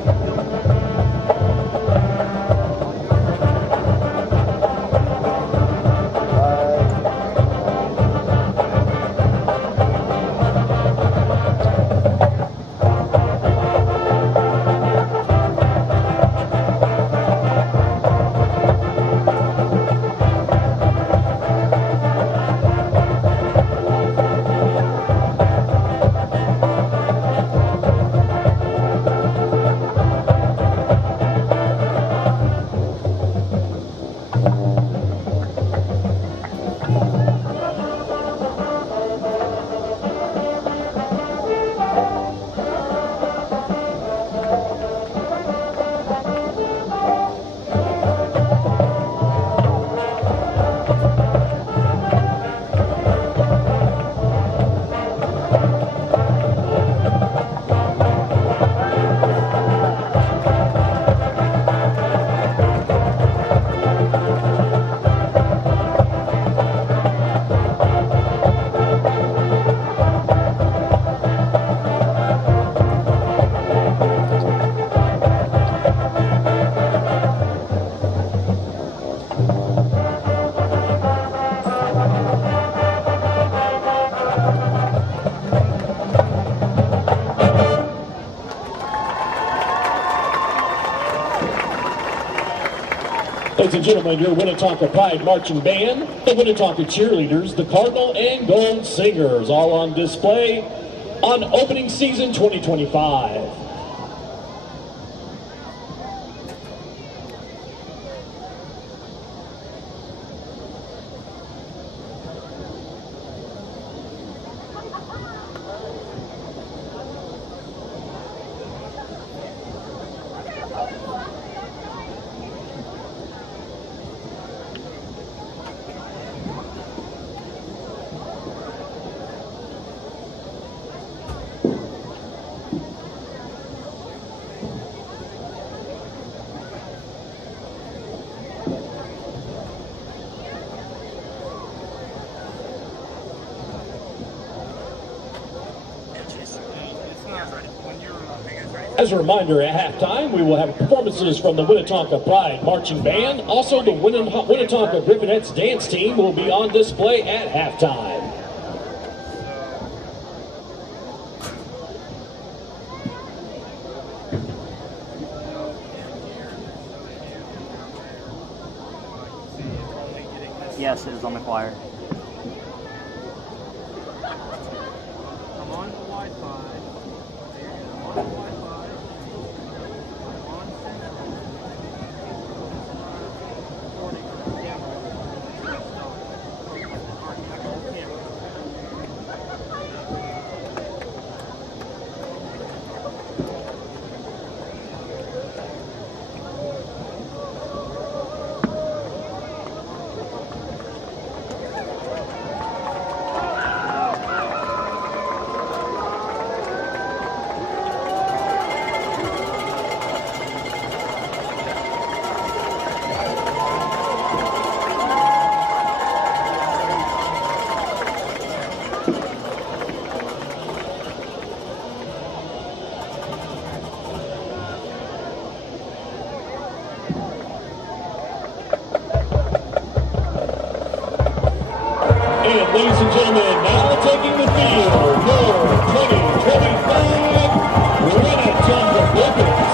Ladies and gentlemen, your Winnetonka Pride Marching Band, the Winnetonka Cheerleaders, the Cardinal and Gold Singers, all on display on opening season 2025. As a reminder, at halftime, we will have performances from the Winnetonka Pride Marching Band. Also, the Winnetonka Griffin dance team will be on display at halftime. Yes, it is on the choir. I'm on the Wi-Fi. I'm on the Wi-Fi. I'm on Central. Recording on the camera. And ladies and gentlemen, now taking the field, your 2025 Winnetonka Griffins.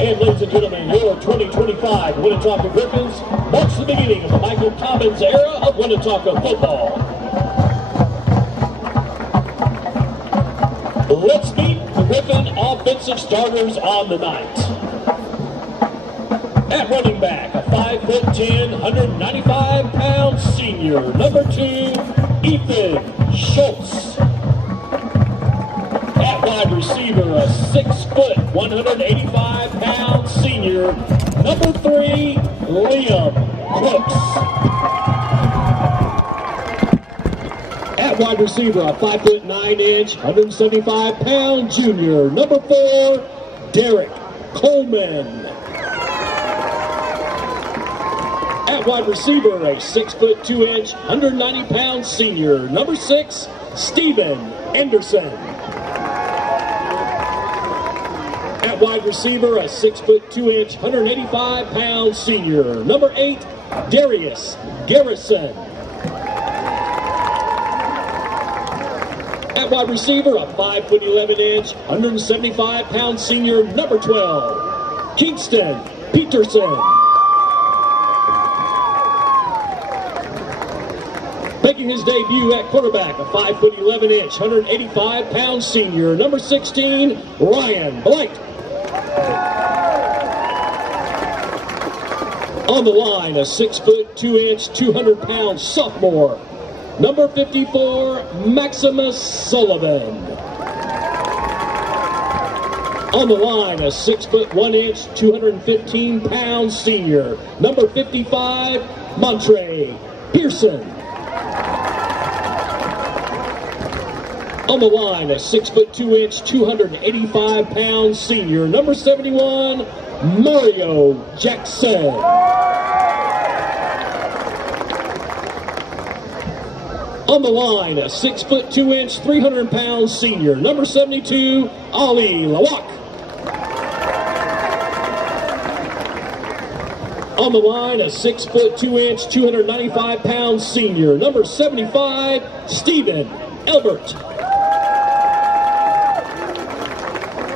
And ladies and gentlemen, your 2025 Winnetonka Griffins marks the beginning of the Michael Commons era of Winnetonka football. Let's meet the Griffin offensive starters on the night. At running back, a 5'10", 195-pound senior, number 2, Ethan Schultz. At wide receiver, a 6', 185-pound senior, number 3, Liam Crooks. At wide receiver, a 5'9", 175-pound junior, number 4, Derek Coleman. At wide receiver, a 6'2", 190-pound senior, number 6, Stephen Anderson. At wide receiver, a 6'2", 185-pound senior, number 8, Darius Garrison. At wide receiver, a 5'11", 175-pound senior, number 12, Kingston Peterson. Making his debut at quarterback, a 5'11", 185-pound senior, number 16, Ryan Blight. On the line, a 6'2", 200-pound sophomore, number 54, Maximus Sullivan. On the line, a 6 foot 1 inch, 215-pound senior, number 55, Montre Pearson. On the line, a 6 foot 2 inch, 285-pound senior, number 71, Mario Jackson. On the line, a 6 foot 2 inch, 300-pound senior, number 72, Ali Lawak. On the line, a 6 foot 2 inch, 295-pound senior, number 75, Stephen Elbert.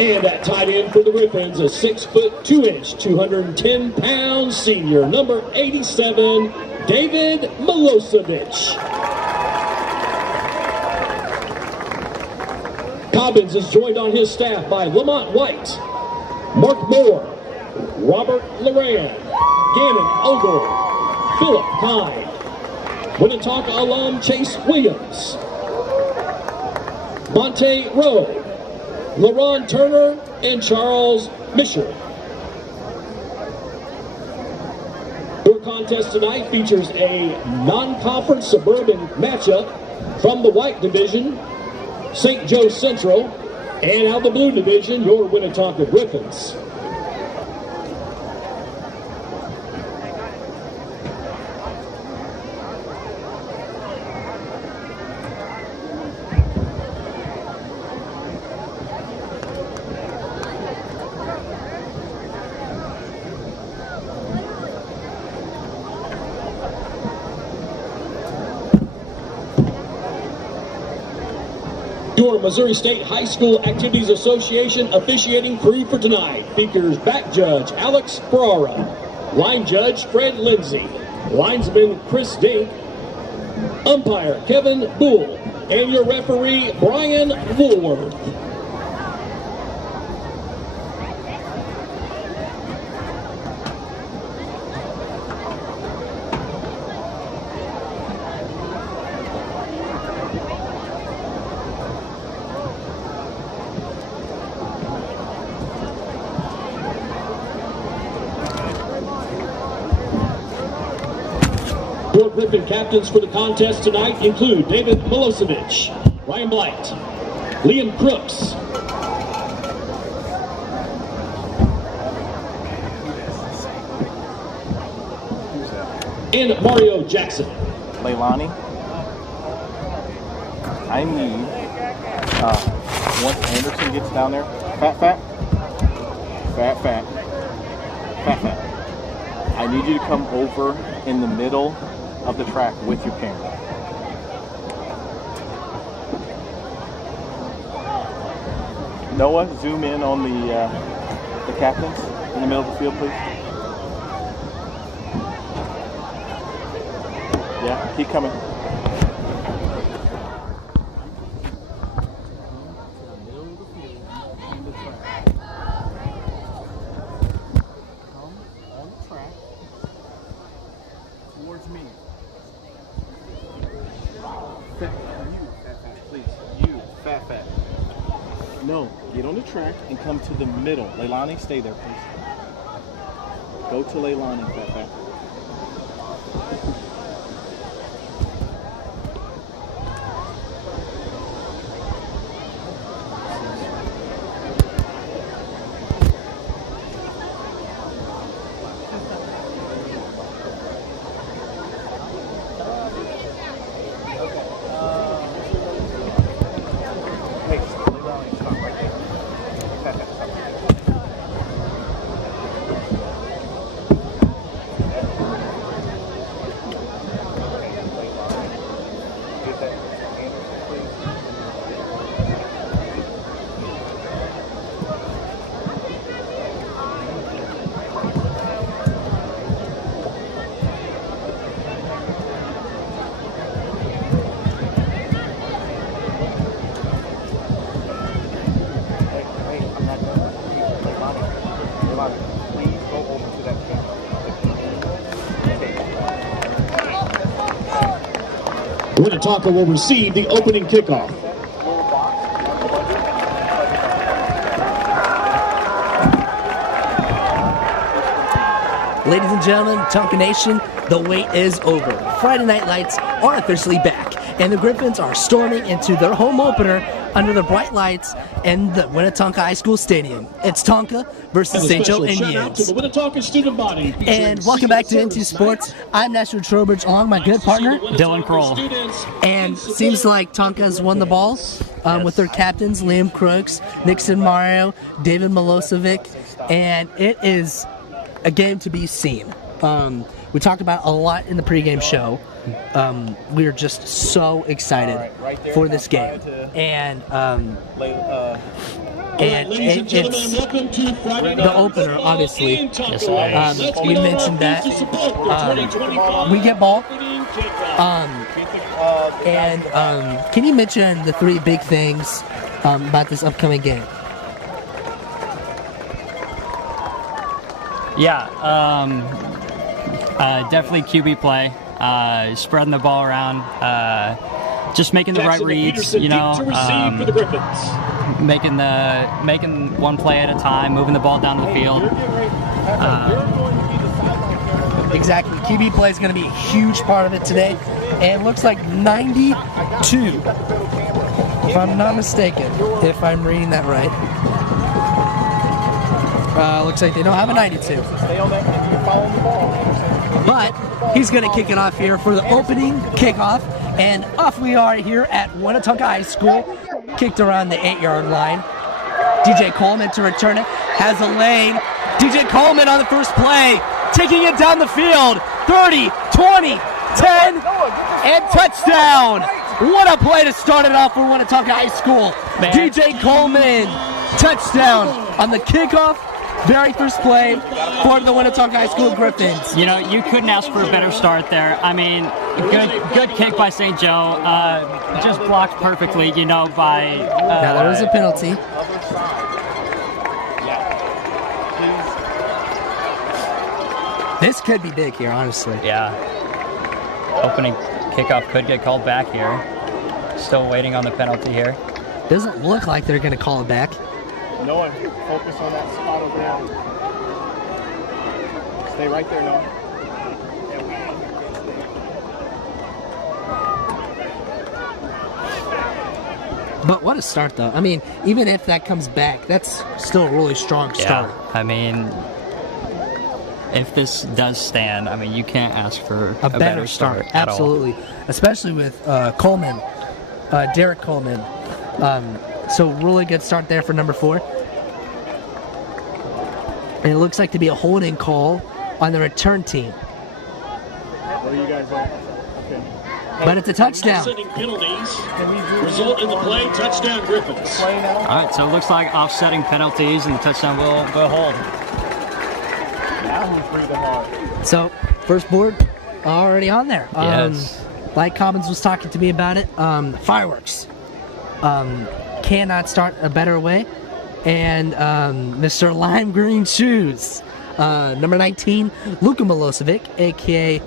And at tight end for the Griffins, a 6 foot 2 inch, 210-pound senior, number 87, David Milosevic. Cobbins is joined on his staff by Lamont White, Mark Moore, Robert Loran, Gannon Ogle, Philip Kine, Winnetonka alum Chase Williams, Monte Rowe, LaRon Turner, and Charles Misher. Your contest tonight features a non-conference suburban matchup from the white division, St. Joe Central, and out of the blue division, your Winnetonka Griffins. Your Missouri State High School Activities Association officiating crew for tonight features back judge Alex Ferrara, line judge Fred Lindsay, linesman Chris Dink, umpire Kevin Bull, and your referee Brian Woolworth. Your Griffin captains for the contest tonight include David Milosevic, Ryan Blight, Liam Crooks, and Mario Jackson. Leilani, I need, once Anderson gets down there, fat, I need you to come over in the middle of the track with your camera. Noah, zoom in on the captains in the middle of the field, please. Yeah, keep coming. Towards me. Please. You, fat. No, get on the track and come to the middle. Leilani, stay there, please. Go to Leilani, fat. Winnetonka will receive the opening kickoff. Ladies and gentlemen, Tonka Nation, the wait is over. Friday Night Lights are officially back, and the Griffins are storming into their home opener under the bright lights in the Winnetonka High School Stadium. It's Tonka versus St. Joe Indians. And welcome back to Into Sports. I'm National Trowbridge, along with my good partner, Dylan Kroll. And seems like Tonka's won the ball with their captains, Liam Crooks, Nixon Mario, David Milosevic, and it is a game to be seen. We talked about a lot in the pregame show. We are just so excited for this game, and it's the opener, obviously. We mentioned that we get ball. Can you mention the three big things about this upcoming game? Yeah, definitely QB play. Spreading the ball around, just making the right reads, making one play at a time, moving the ball down the field. Exactly. QB play is going to be a huge part of it today, and it looks like 92, if I'm not mistaken, if I'm reading that right. Looks like they don't have a 92. But he's going to kick it off here for the opening kickoff. And off we are here at Winnetonka High School. Kicked around the 8-yard line. DJ Coleman to return it. Has a lane. DJ Coleman on the first play. Taking it down the field. 30, 20, 10, and touchdown. What a play to start it off for Winnetonka High School. Man. DJ Coleman, touchdown on the kickoff. Very first play for the Winnetonka High School Griffins. You know, you couldn't ask for a better start there. I mean, good kick by St. Joe. Just blocked perfectly, by... now, there was a penalty. This could be big here, honestly. Yeah. Opening kickoff could get called back here. Still waiting on the penalty here. Doesn't look like they're going to call it back. Noah, focus on that spot over there. Stay right there, Noah. But what a start, though. I mean, even if that comes back, that's still a really strong start. Yeah, I mean, if this does stand, I mean, you can't ask for a better start at absolutely. All. Especially with Coleman, Derek Coleman. So really good start there for number 4. And it looks like to be a holding call on the return team. Where are you guys at? Okay. But it's a touchdown. Result in the play, touchdown Griffins. All right, so it looks like offsetting penalties and the touchdown will hold. Now who's breathing hard? So, first board already on there. Yes. Like Commons was talking to me about it. Fireworks. Cannot start a better way. And Mr. Lime Green Shoes, number 19, Luka Milosevic, a.k.a.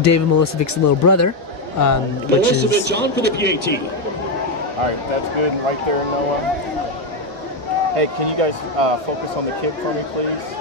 David Milosevic's little brother. Milosevic on for the PAT. All right, that's good right there, Noah. Hey, can you guys focus on the kick for me, please?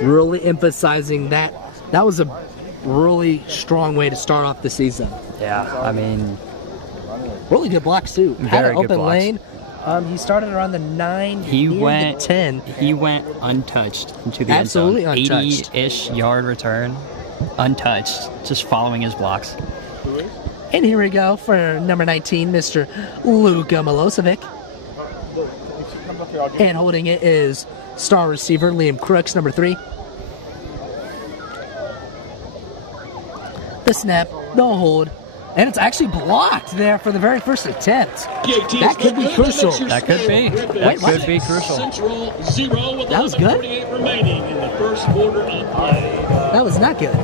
Really emphasizing that was a really strong way to start off the season. Yeah, I mean, really good blocks too. Had an good open blocks. lane. He started around the 9. He went 10. He went untouched into the Absolutely end zone. untouched. 80-ish yard return, untouched, just following his blocks. And here we go for number 19, Mr. Luka Milosevic. And holding it is star receiver Liam Crooks, number 3. The snap, the hold, and it's actually blocked there for the very first attempt. That could be crucial. That could be. That could be crucial. That was good. Remaining in the first quarter of play. That was not good.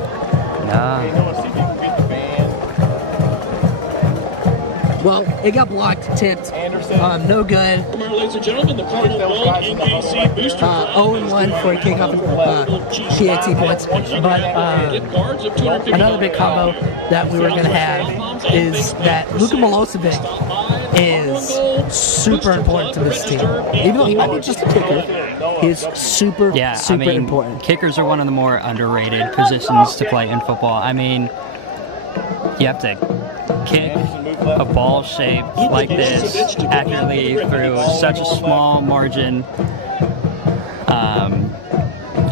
Hey, Noah, see if you can beat the band. Well, it got blocked, tipped. Anderson. No good. Ladies and gentlemen, the Cardinal Gold NBC Booster 0-1 for a kickoff and PAT points. But another big combo that we were going to have is that Luka Milosevic is super important to this team. Even though he might be just a kicker, he's super important. Kickers are one of the more underrated positions to play in football. I mean, you have to kick a ball shaped like this accurately through such a small margin,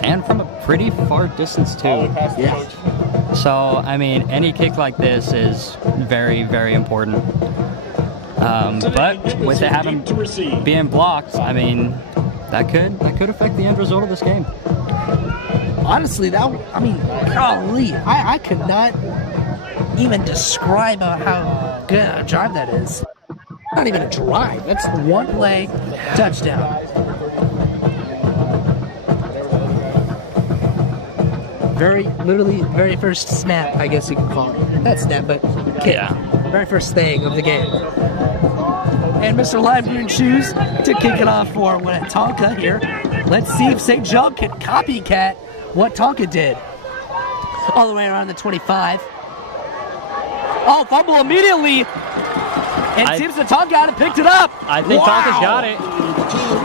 and from a pretty far distance too. Yeah. So I mean, any kick like this is very, very important. But with it having being blocked, I mean, that could affect the end result of this game. Honestly, golly, I could not even describe how good a drive that is. Not even a drive. That's one play, touchdown. Literally, very first snap, I guess you can call it. Not snap, but kick. Yeah. Very first thing of the game. And Mr. Lime Green Shoes to kick it off for Winnetonka here. Let's see if St. Joe can copycat what Tonka did. All the way around the 25. Oh, fumble immediately. And it seems that Tonka got it, picked it up. I think Tonka's got it.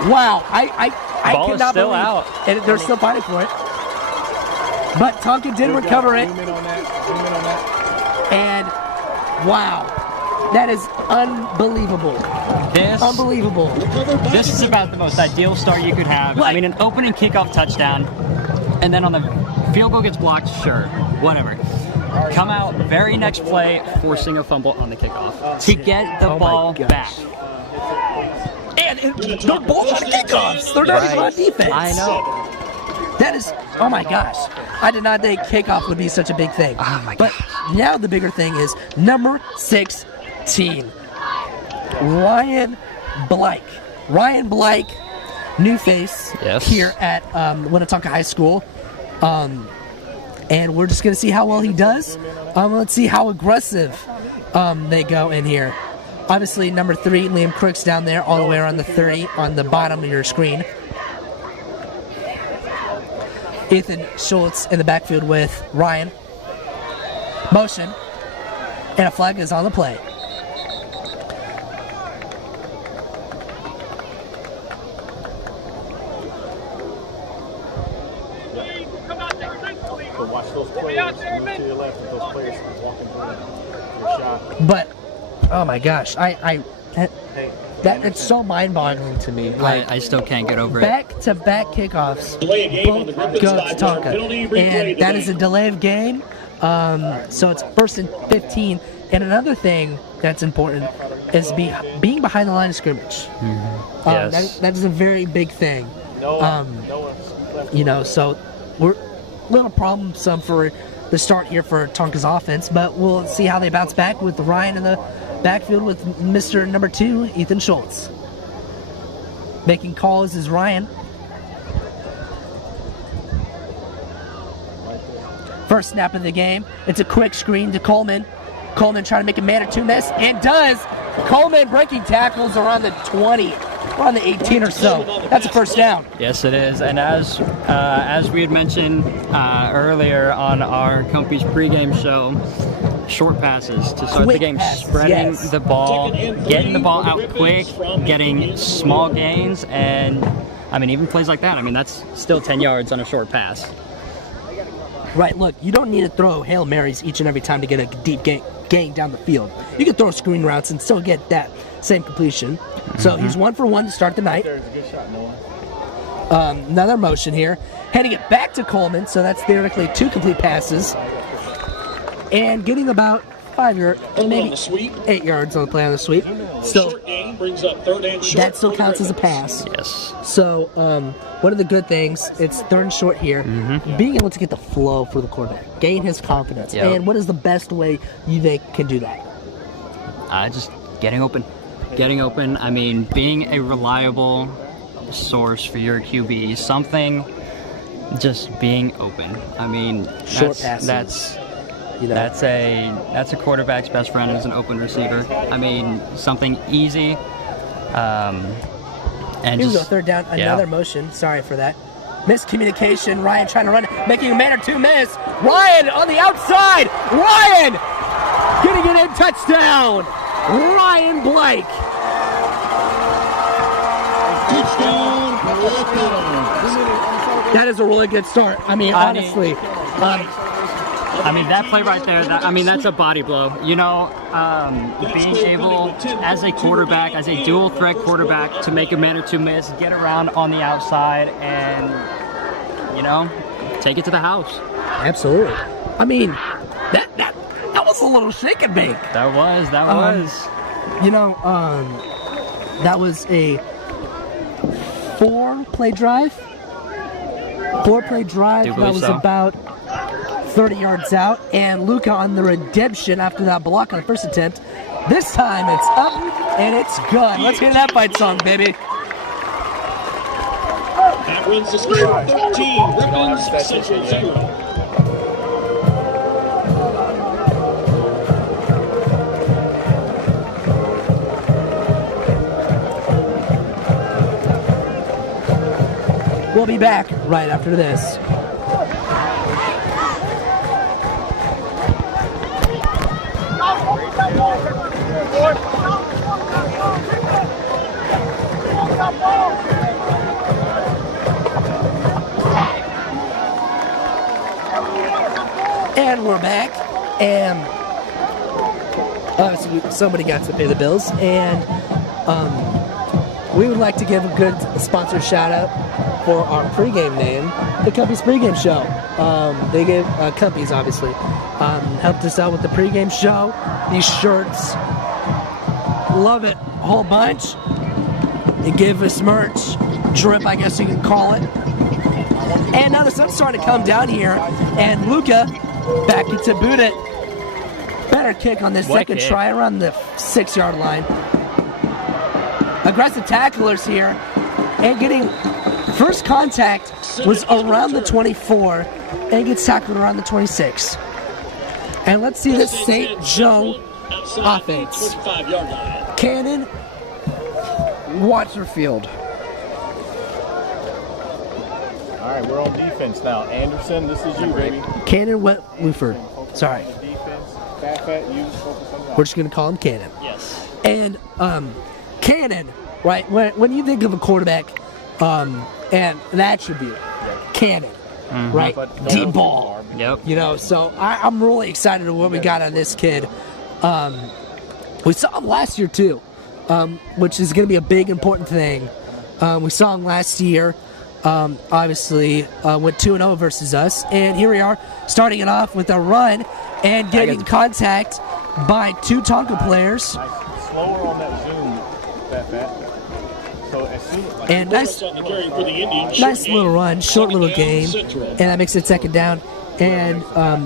Wow. I Ball cannot is still believe out. And they're still fighting for it. But Tonka did recover it. Zoom in on that. And wow. That is unbelievable. Unbelievable. This is about the most ideal start you could have. I mean, an opening kickoff touchdown, and then on the field goal gets blocked, sure, whatever. Come out, very next play, forcing a fumble on the kickoff to get the ball back. And they're both on kickoffs. They're not even on defense. I know. That is, oh my gosh. I did not think kickoff would be such a big thing. Oh my But now the bigger thing is number 16, Ryan Blake. Ryan Blake, new face here at Winnetonka High School. And we're just going to see how well he does. Let's see how aggressive they go in here. Obviously, number 3, Liam Crooks down there, all the way around the 30 on the bottom of your screen. Ethan Schultz in the backfield with Ryan. Motion. And a flag is on the play. But watch those players move to your left if those players are walking through your shot. But, oh my gosh, it's so mind-boggling to me. Like, I still can't get over it. Back-to-back kickoffs, both go to Tonka, and that is a delay of game. So it's 1st and 15. And another thing that's important is being behind the line of scrimmage. Yes. That is a very big thing. So we're a little problemsome for the start here for Tonka's offense, but we'll see how they bounce back with Ryan in the backfield with Mr. number 2, Ethan Schultz. Making calls is Ryan. First snap of the game. It's a quick screen to Coleman. Coleman trying to make a man or two miss, and does. Coleman breaking tackles around the 20, around the 18 or so. That's a first down. Yes, it is. And as we had mentioned earlier on our Compies pregame show, short passes to start the game, spreading the ball, getting the ball out quick, getting small gains, and I mean, even plays like that. I mean, that's still 10 yards on a short pass. Right, look, you don't need to throw Hail Marys each and every time to get a deep gain down the field. You can throw screen routes and still get that same completion. So he's 1 for 1 to start the night. Another motion here. Handing it back to Coleman, so that's theoretically 2 complete passes. And getting about 5 yards, maybe 8 yards on the play on the sweep. So that still counts as a pass. Yes. So one of the good things, it's 3rd and short here. Being able to get the flow for the quarterback, gain his confidence. Yep. And what is the best way they can do that? Just getting open. Getting open. I mean, being a reliable source for your QB. Something, just being open. I mean, Short passes. You know, That's a quarterback's best friend is an open receiver. I mean, something easy. And here we go, just, third down, another motion. Sorry for that. Miscommunication. Ryan trying to run, making a man or two miss. Ryan on the outside. Ryan getting it in, touchdown. Ryan Blake. That is a really good start. I mean, honestly. I mean, that play right there, that's a body blow. You know, being able, as a quarterback, as a dual threat quarterback, to make a man or two miss, get around on the outside, and, you know, take it to the house. Absolutely. I mean, that was a little shake and bake. That was. You know, that was a four-play drive. That was about 30 yards out, and Luca on the redemption after that block on the first attempt. This time it's up and it's good. Let's get that fight song, baby. That wins the score 13, Griffins, Central 0. We'll be back right after this. And we're back, and obviously somebody got to pay the bills, and we would like to give a good sponsor shout out for our pregame name, the Cumbies Pregame Show. They gave Cumbies, obviously, helped us out with the pregame show. These shirts, love it, a whole bunch. They give us merch, drip, I guess you can call it. And now the sun's starting to come down here, and Luca back into boot it. Better kick on this second try around the 6-yard line. Aggressive tacklers here, and getting first contact was around the 24, and gets tackled around the 26. And let's see this St. Joe offense. Cannon, Waterfield. All right, we're on defense now. Anderson, this is you, baby. Cannon Wooford. Sorry. Defense. Fat, you focus on the We're just going to call him Cannon. Yes. And Cannon, right, when you think of a quarterback, and an attribute, Cannon, right? Deep ball. Yep. You know, so I'm really excited to what we got on this kid. We saw him last year too, which is going to be a big important thing. We saw him last year. Obviously went 2-0 versus us, and here we are starting it off with a run and getting contact by two Tonka players. slower on that zoom, Fat. So as soon as and nice little run, short little game, and that makes it second down. And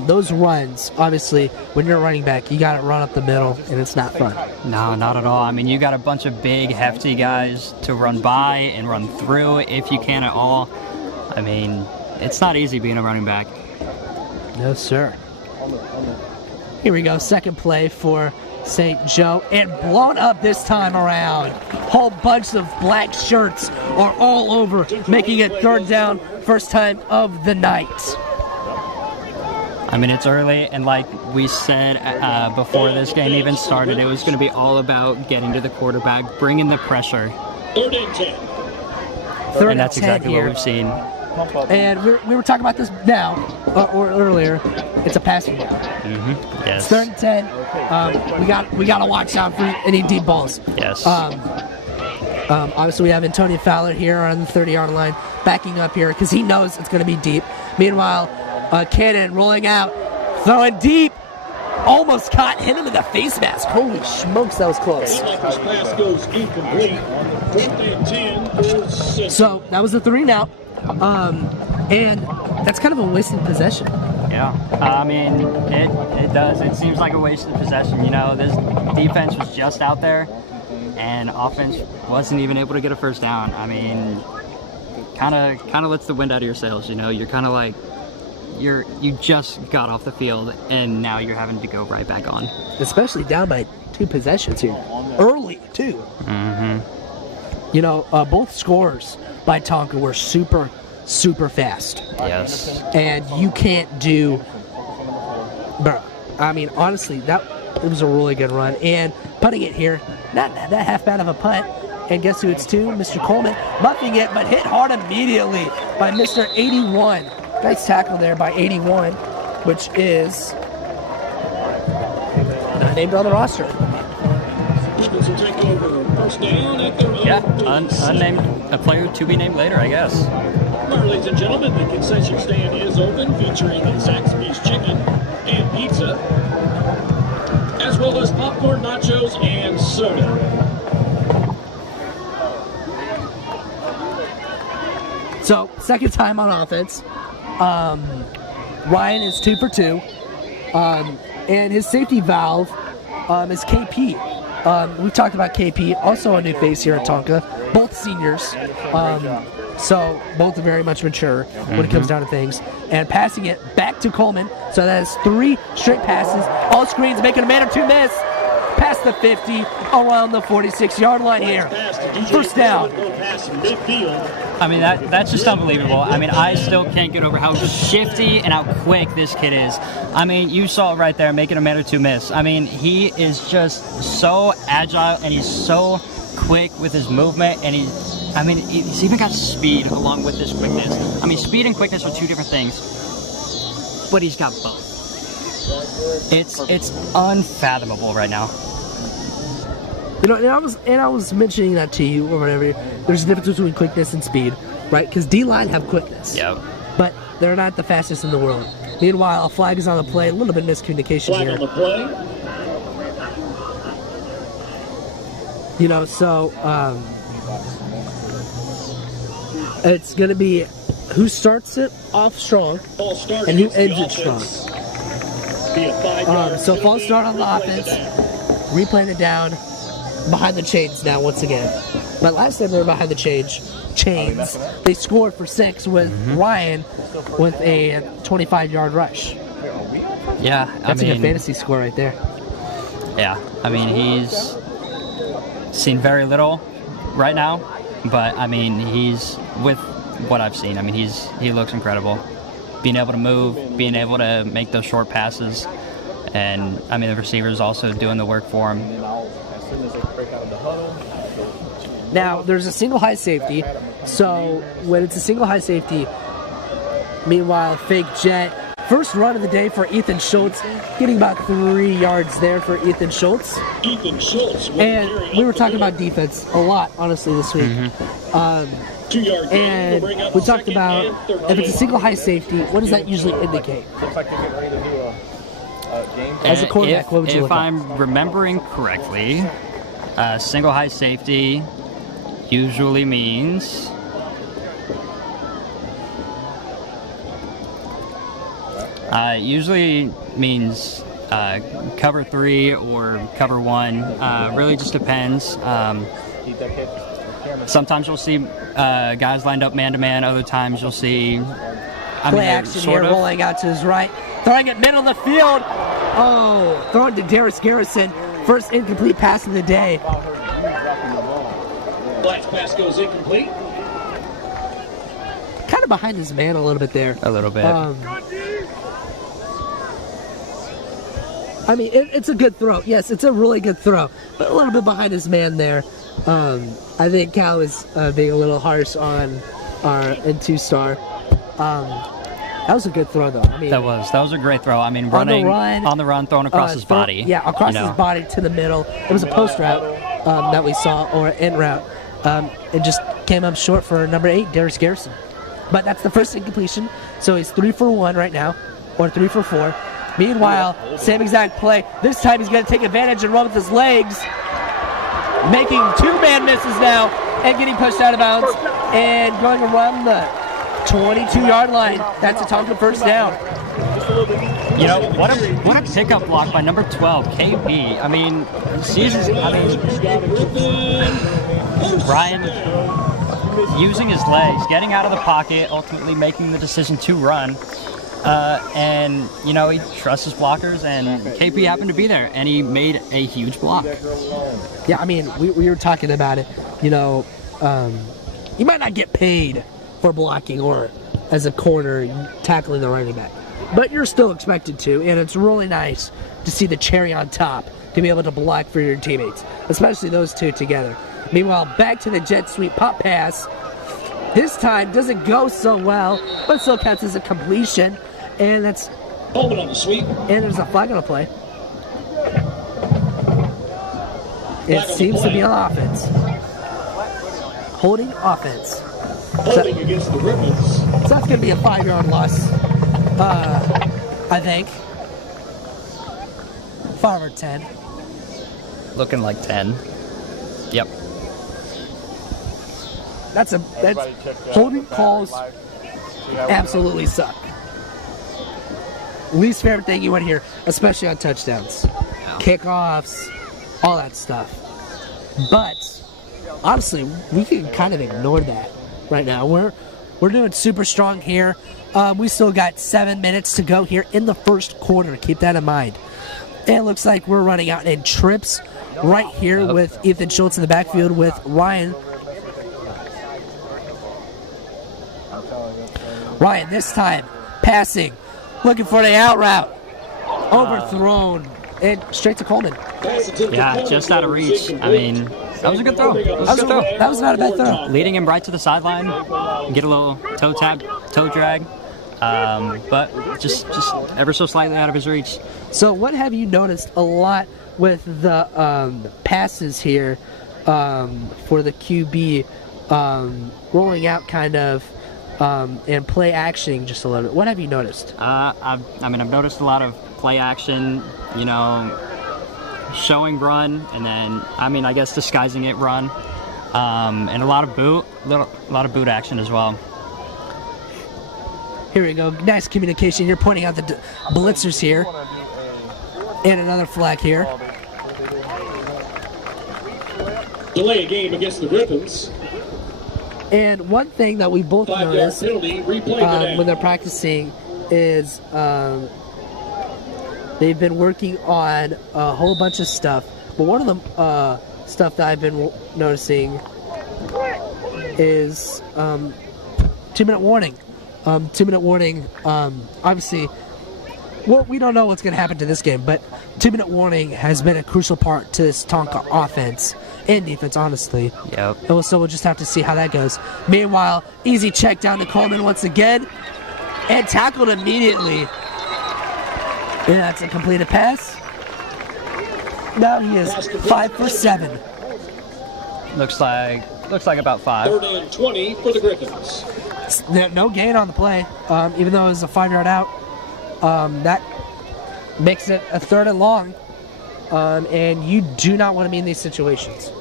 those runs, obviously, when you're a running back, you got to run up the middle, and it's not fun. No, not at all. I mean, you got a bunch of big, hefty guys to run by and run through if you can at all. I mean, it's not easy being a running back. No, sir. Here we go, second play for St. Joe, and blown up this time around. Whole bunch of black shirts are all over, making it third down, first time of the night. I mean, it's early, and like we said before this game even started, it was going to be all about getting to the quarterback, bringing the pressure. Third and 10. And that's exactly what we've seen. And we were talking about this now, or earlier. It's a passing ball. Mm-hmm. Yes. It's third and 10. We got to watch out for any deep balls. Yes. Obviously, we have Antonio Fowler here on the 30-yard line, backing up here because he knows it's going to be deep. Meanwhile, Cannon rolling out, throwing deep, almost caught, hit him in the face mask. Holy smokes, that was close. Pass goes incomplete. 4th and 10. So that was the 3 now, and that's kind of a wasted possession. Yeah, I mean, it does. It seems like a wasted possession. You know, this defense was just out there, and offense wasn't even able to get a first down. I mean, kind of lets the wind out of your sails. You know, you're kind of like, you just got off the field and now you're having to go right back on. Especially down by 2 possessions here. Early, too. Mm-hmm. You know, both scores by Tonka were super, super fast. Yes. And you can't do... Bro, I mean, honestly, it was a really good run. And putting it here, not that half bad of a putt. And guess who it's to? Mr. Coleman. Muffing it, but hit hard immediately by Mr. 81. Nice tackle there by 81, which is not named on the roster. Griffins will take over first down at their own. Yeah, unnamed, a player to be named later, I guess. Ladies and gentlemen, the concession stand is open, featuring Zaxby's chicken and pizza, as well as popcorn, nachos, and soda. So, second time on offense. Ryan is 2 for 2. And his safety valve is KP. We talked about KP, also a new face here at Tonka. Both seniors. So, both are very much mature when it comes down to things. And passing it back to Coleman. So, that is 3 straight passes. All screens, making a man or 2 miss. Past the 50, around the 46-yard line here. First down. I mean, that's just unbelievable. I mean, I still can't get over how shifty and how quick this kid is. I mean, you saw it right there, making a man or 2 miss. I mean, he is just so agile and he's so quick with his movement, and he's even got speed along with his quickness. I mean, speed and quickness are 2 different things, but he's got both. It's unfathomable right now. You know, and I was mentioning that to you or whatever. There's a difference between quickness and speed, right? Because D-line have quickness. Yep. But they're not the fastest in the world. Meanwhile, a flag is on the play. A little bit of miscommunication Flag here. on the play. You know, so it's going to be who starts it off strong and who ends it strong. So false start on the offense. Replaying it down. Behind the chains now once again. But last time they were behind the chains, they scored for 6 with Ryan with a 25-yard rush. Yeah, That's like a fantasy score right there. Yeah, I mean, he's seen very little right now, but I mean, he's with what I've seen. I mean, he looks incredible. Being able to move, being able to make those short passes, and I mean, the receivers also doing the work for him. Now, there's a single high safety, so when it's a single high safety, meanwhile, fake jet. First run of the day for Ethan Schultz, getting about 3 yards there for Ethan Schultz. And we were talking about defense a lot, honestly, this week. And we talked about if it's a single high safety, what does that usually indicate? As a quarterback, what would you look at? If I'm remembering correctly, single high safety usually means cover 3 or cover 1. Really just depends. Sometimes you'll see guys lined up man-to-man. Other times you'll see play action here, rolling out to his right. Throwing it middle of the field. Oh, throwing to Darius Garrison. First incomplete pass of the day. Last pass goes incomplete. Kind of behind his man a little bit there. A little bit. I mean, it's a good throw. Yes, it's a really good throw. But a little bit behind his man there. I think Cal is being a little harsh on our N2 star. That was a good throw, though. I mean, that was a great throw. I mean, running on the run, throwing across his body. Yeah, across his body to the middle. It was a post route that we saw, or an end route. It just came up short for number 8, Darius Garrison. But that's the first incompletion, so he's 3 for 1 right now, or 3 for 4. Meanwhile, same exact play. This time he's going to take advantage and run with his legs, making 2-man misses now and getting pushed out of bounds and going around the 22-yard line. That's a Tonka first down. You know, what a pickup block by number 12, KB. I mean, Brian using his legs, getting out of the pocket, ultimately making the decision to run. And, you know, he trusts his blockers, and KP happened to be there, and he made a huge block. Yeah, I mean, we were talking about it. You know, you might not get paid for blocking or as a corner tackling the running back, but you're still expected to, and it's really nice to see the cherry on top to be able to block for your teammates, especially those two together. Meanwhile, back to the jet sweep pop pass. This time doesn't go so well, but still counts as a completion, and that's Bowman on the sweep. and there's a flag on the play. It seems to be on offense. Holding offense. Holding against the Griffins. So that's going to be a 5-yard loss, I think. 5 or 10. Looking like 10. Yep. That's holding calls absolutely suck. Least favorite thing you want to hear, especially on touchdowns, kickoffs, all that stuff. But honestly, we can kind of ignore that right now. We're doing super strong here. We still got 7 minutes to go here in the first quarter. Keep that in mind. And it looks like we're running out in trips right here with Ethan Schultz in the backfield with Ryan. Ryan this time passing, looking for the out route, overthrown, and straight to Coleman. Yeah, just out of reach. I mean, that was a good throw. That was not a bad throw. Leading him right to the sideline, get a little toe drag, but just ever so slightly out of his reach. So what have you noticed a lot with the passes here for the QB rolling out kind of and play actioning just a little bit? What have you noticed? I've noticed a lot of play action, you know, showing run, and then, I guess disguising it run, and a lot of boot action as well. Here we go. Nice communication. You're pointing out the blitzers here. And another flag here. Delay a game against the Griffins. And one thing that we both 5-yard noticed penalty, replay when they're practicing is they've been working on a whole bunch of stuff. But one of the stuff that I've been noticing is 2-minute warning. 2-minute warning, obviously, well, we don't know what's going to happen to this game, but 2-minute warning has been a crucial part to this Tonka offense and defense, honestly. Yep. And so we'll just have to see how that goes. Meanwhile, easy check down to Coleman once again, and tackled immediately. And that's a completed pass. Now he is 5 for 7. Looks like about 5. 3rd and 20 for the Griffins. No gain on the play, even though it was a 5-yard out. That makes it a 3rd and long, and you do not want to be in these situations.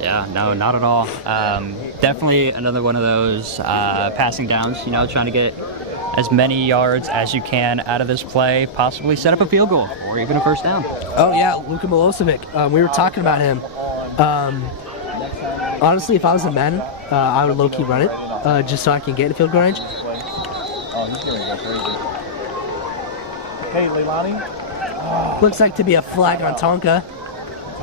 Yeah, no, not at all. Definitely another one of those passing downs, you know, trying to get as many yards as you can out of this play, possibly set up a field goal or even a first down. Oh, yeah, Luka Milosevic. We were talking about him. Honestly, if I was a man, I would low-key run it just so I can get in field goal range. Oh, he's going to go crazy. Hey, Leilani. Looks like to be a flag on Tonka.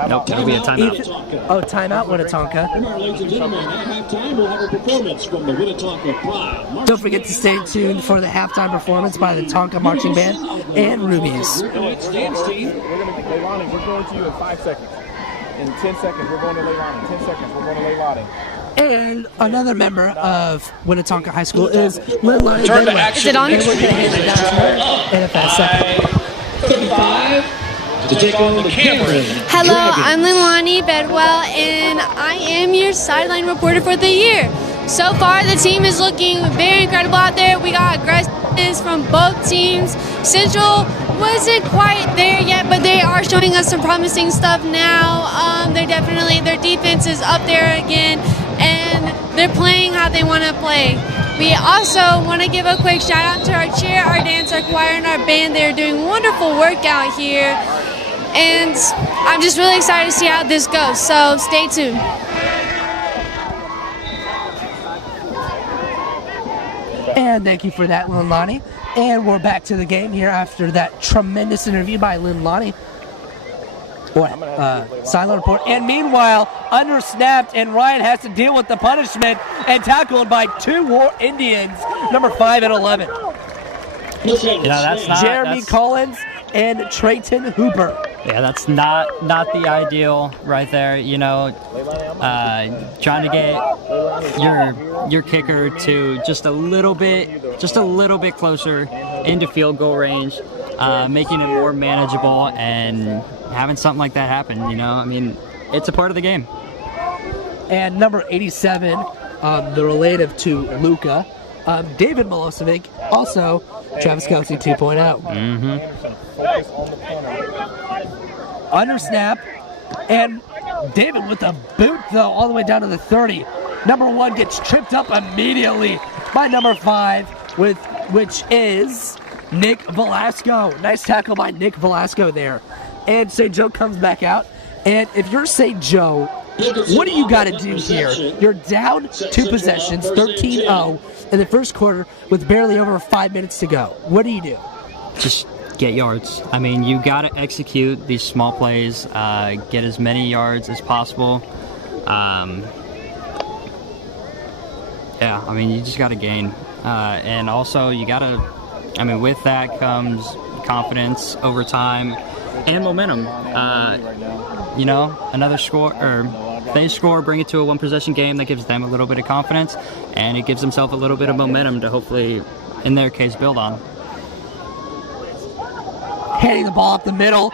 Nope, it'll be a timeout. Oh, timeout, Winnetonka. Remember, ladies and gentlemen, at halftime, we'll have a performance from the Winnetonka Pride. Don't forget to stay tuned for the halftime performance by the Tonka Marching Band and Rubies. We're going to Leilani, we're going to you in 5 seconds. In 10 seconds, we're going to Leilani. 10 seconds, we're going to Leilani. And another member of Winnetonka High School is Leilani. Turn to action. Is it on? And we're going to hand it down to her in a fast second. 35 to take on the Cameron. Hello, I'm Leilani Bedwell, and I am your sideline reporter for the year. So far, the team is looking very incredible out there. We got aggressiveness from both teams. Central wasn't quite there yet, but they are showing us some promising stuff now. Their defense is up there again, and they're playing how they want to play. We also want to give a quick shout out to our cheer, our dance, our choir, and our band. They're doing wonderful work out here, and I'm just really excited to see how this goes. So stay tuned. And And thank you for that, Linlani. And we're back to the game here after that tremendous interview by Linlani. Silent report. And meanwhile, undersnapped, and Ryan has to deal with the punishment and tackled by two War Indians, number 5 and 11. That's not Jeremy Collins and Trayton Hooper. Yeah, that's not the ideal right there. Trying to get your kicker to just a little bit closer into field goal range, making it more manageable, and having something like that happen. It's a part of the game. And number 87, the relative to Luca, David Milosevic, also Travis Kelce 2.0. Under snap, and David with a boot, though, all the way down to the 30. Number 1 gets tripped up immediately by number 5, which is Nick Velasco. Nice tackle by Nick Velasco there. And St. Joe comes back out. And if you're St. Joe, what do you got to do here? You're down 2 possessions, 13-0 in the first quarter with barely over 5 minutes to go. What do you do? Just get yards. You got to execute these small plays, get as many yards as possible. You just got to gain. And also, you got to, with that comes confidence over time and momentum. Another score, or they score, bring it to a 1-possession game. That gives them a little bit of confidence, and it gives themselves a little bit of momentum to hopefully, in their case, build on. Hitting the ball up the middle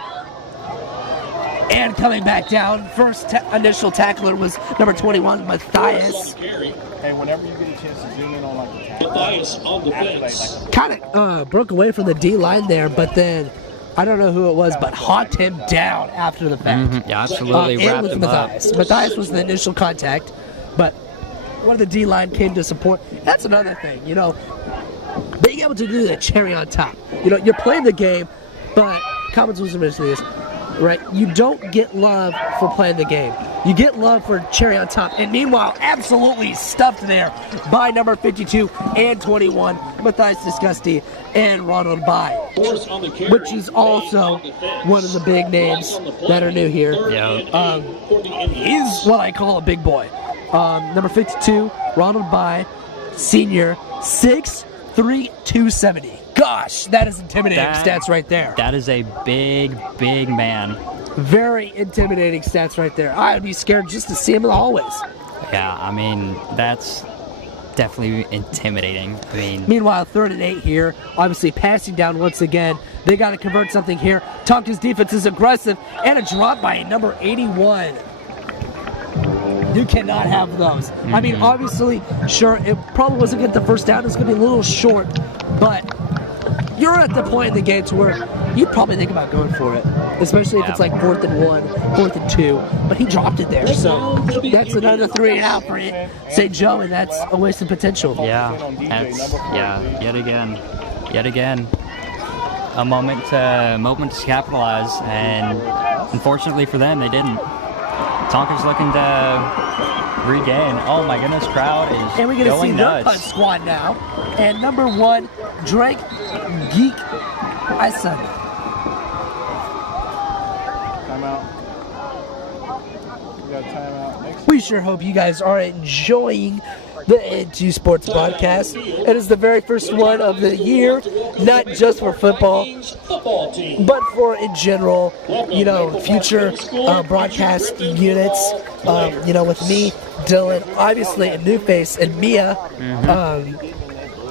and coming back down. First initial tackler was number 21, Matthias. Hey, whenever you get a chance to zoom in on the tackle, Matthias on defense. Kind of broke away from the D line there, but then I don't know who it was, but hawked him down after the fact. Yeah, absolutely. Wrapped him Matthias. Matthias was the initial contact, but one of the D line came to support. That's another thing, being able to do that cherry on top. You're playing the game, but Commons was mentioning this, right? You don't get love for playing the game. You get love for cherry on top. And meanwhile, absolutely stuffed there by number 52 and 21, Matthias Disgusty and Ronald Bai, which is also one of the big names that are new here. Yeah. He's what I call a big boy. Number 52, Ronald Bai, senior, 6'3", 270. Gosh, that is intimidating stats right there. That is a big man. Very intimidating stats right there. I would be scared just to see him in the hallways. Yeah, that's definitely intimidating. Meanwhile, 3rd and 8 here. Obviously passing down once again. They got to convert something here. Tonka's defense is aggressive, and a drop by number 81. You cannot have those. Obviously, sure, it probably wasn't going to get the first down. It's going to be a little short, but you're at the point in the game to where you'd probably think about going for it, especially if it's like 4th and 1, 4th and 2. But he dropped it there, so that's another 3 and out for St. Joe, and that's a waste of potential. Yet again, a moment to capitalize, and unfortunately for them, they didn't. Tonka's looking to regain. Oh my goodness, crowd is and we're gonna see nuts. Their punt squad now. And number 1, Drake Geek Isan. Timeout. We got timeout. Next. We sure hope you guys are enjoying the N2 Sports Podcast. It is the very first one of the year, not just for football, but for in general, future broadcast units. With me, Dylan, obviously a new face, and Mia,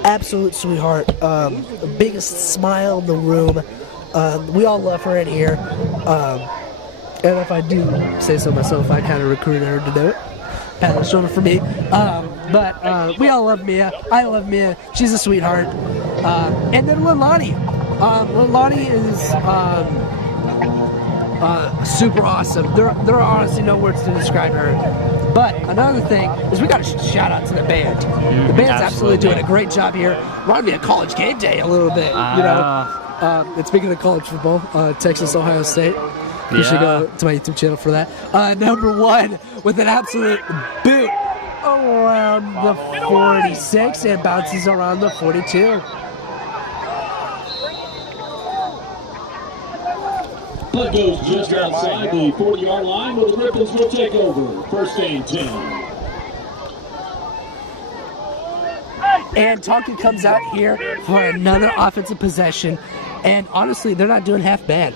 absolute sweetheart, biggest smile in the room. We all love her in here. And if I do say so myself, I kind of recruited her to do it. Pat on the shoulder for me. But we all love Mia. I love Mia. She's a sweetheart. And then Leilani. Leilani is super awesome. There are honestly no words to describe her. But another thing is we got to shout out to the band. The band's absolutely doing a great job here. Reminded me of college game day a little bit. And speaking of college football, Texas, Ohio State. You should go to my YouTube channel for that. Number 1 with an absolute boot around the 46 and bounces around the 42. Puck goes just outside the 40-yard line, where the Griffins will take over. First and 10. And Tonka comes out here for another offensive possession. And honestly, they're not doing half bad.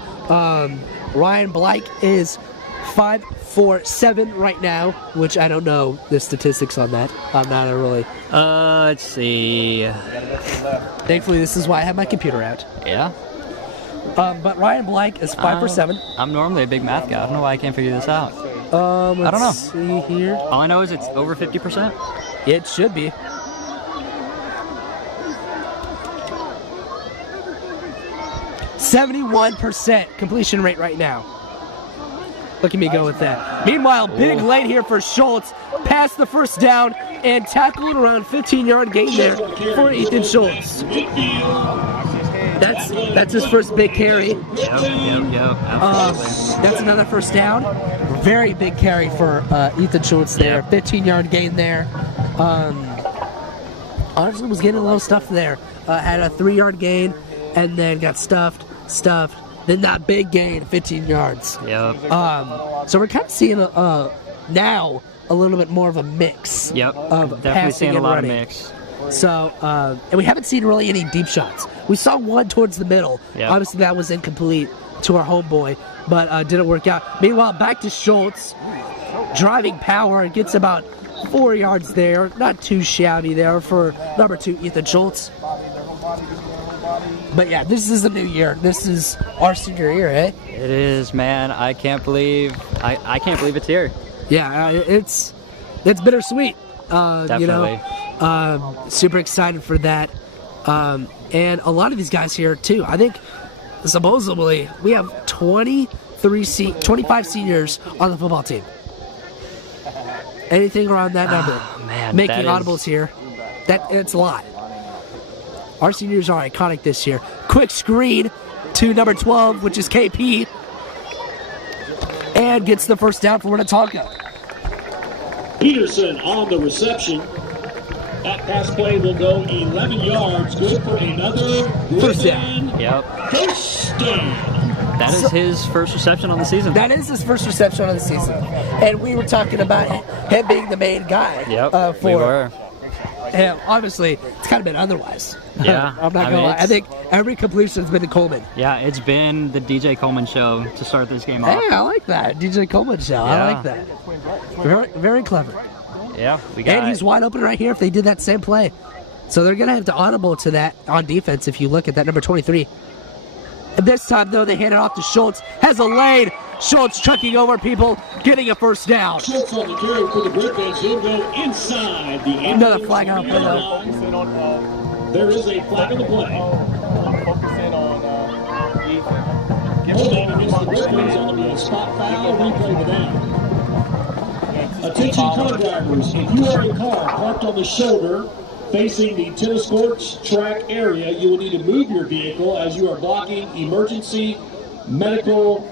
Ryan Blake is 5 for 7 right now, which I don't know the statistics on that. I'm not a really... Let's see. Thankfully, this is why I have my computer out. Yeah. But Ryan Blake is 5 for 7. I'm normally a big math guy. I don't know why I can't figure this out. Let's I don't know. See here. All I know is it's over 50%. It should be. %71% completion rate right now. Look at me go with that. Meanwhile, big lane here for Schultz. Past the first down and tackled around 15-yard gain there for Ethan Schultz. That's his first big carry. Yep, absolutely. That's another first down. Very big carry for Ethan Schultz there. 15-yard gain there. Honestly, was getting a little stuffed there. Had a 3-yard gain and then got stuffed. Then that big gain, 15 yards. Yep. So we're kind of seeing now a little bit more of a mix. Yep. Of Definitely passing seeing a and lot running. of mix. So, and we haven't seen really any deep shots. We saw one towards the middle. Yep. Obviously, that was incomplete to our homeboy, but didn't work out. Meanwhile, back to Schultz. Driving power, gets about 4 yards there. Not too shabby there for number 2, Ethan Schultz. But yeah, this is a new year. This is our senior year, eh? It is, man. I can't believe it's here. Yeah, it's bittersweet. Definitely. Super excited for that. And a lot of these guys here too. I think supposedly we have 25 seniors on the football team. Anything around that number. Oh, man, making audibles here. It's a lot. Our seniors are iconic this year. Quick screen to number 12, which is KP. And gets the first down for Winnetonka. Peterson on the reception. That pass play will go 11 yards. Good for another First down. Yep. First down. That is his first reception on the season. That is his first reception on the season. And we were talking about him being the main guy. Yep, we were. And obviously, it's kind of been otherwise. Yeah. I'm not going to lie. I think every completion's been to Coleman. Yeah, it's been the DJ Coleman show to start this game off. Hey, I like that. DJ Coleman show. Yeah. I like that. Very, very clever. Yeah, we got And he's wide open right here if they did that same play. So they're going to have to audible to that on defense if you look at that number 23. And this time, though, they hand it off to Schultz. Has a lane. Schultz trucking over people, getting a first down. Schultz on the carry for the Griffins. He'll go inside the end. Another flag on the play, though. There is a flag on the play. Focus in on Ethan. Holding against the Griffins on the spot foul. Replay the down. Attention car drivers, if you are in a car parked on the shoulder facing the tennis courts track area, you will need to move your vehicle as you are blocking emergency medical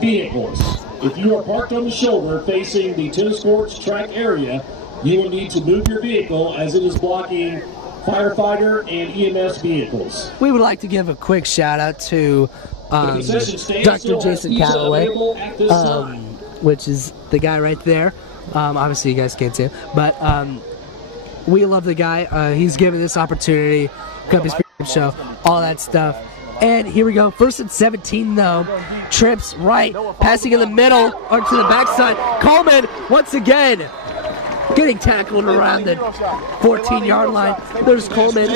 vehicles. If you are parked on the shoulder facing the tennis courts track area, you will need to move your vehicle as it is blocking firefighter and EMS vehicles. We would like to give a quick shout out to Dr. Jason Calloway, which is the guy right there. Obviously, you guys can't see him, but we love the guy. He's given this opportunity, come his show, all that stuff. And here we go. First and 17, though. Trips right, passing in the middle or to the backside. Coleman once again getting tackled around the 14-yard line. There's Coleman.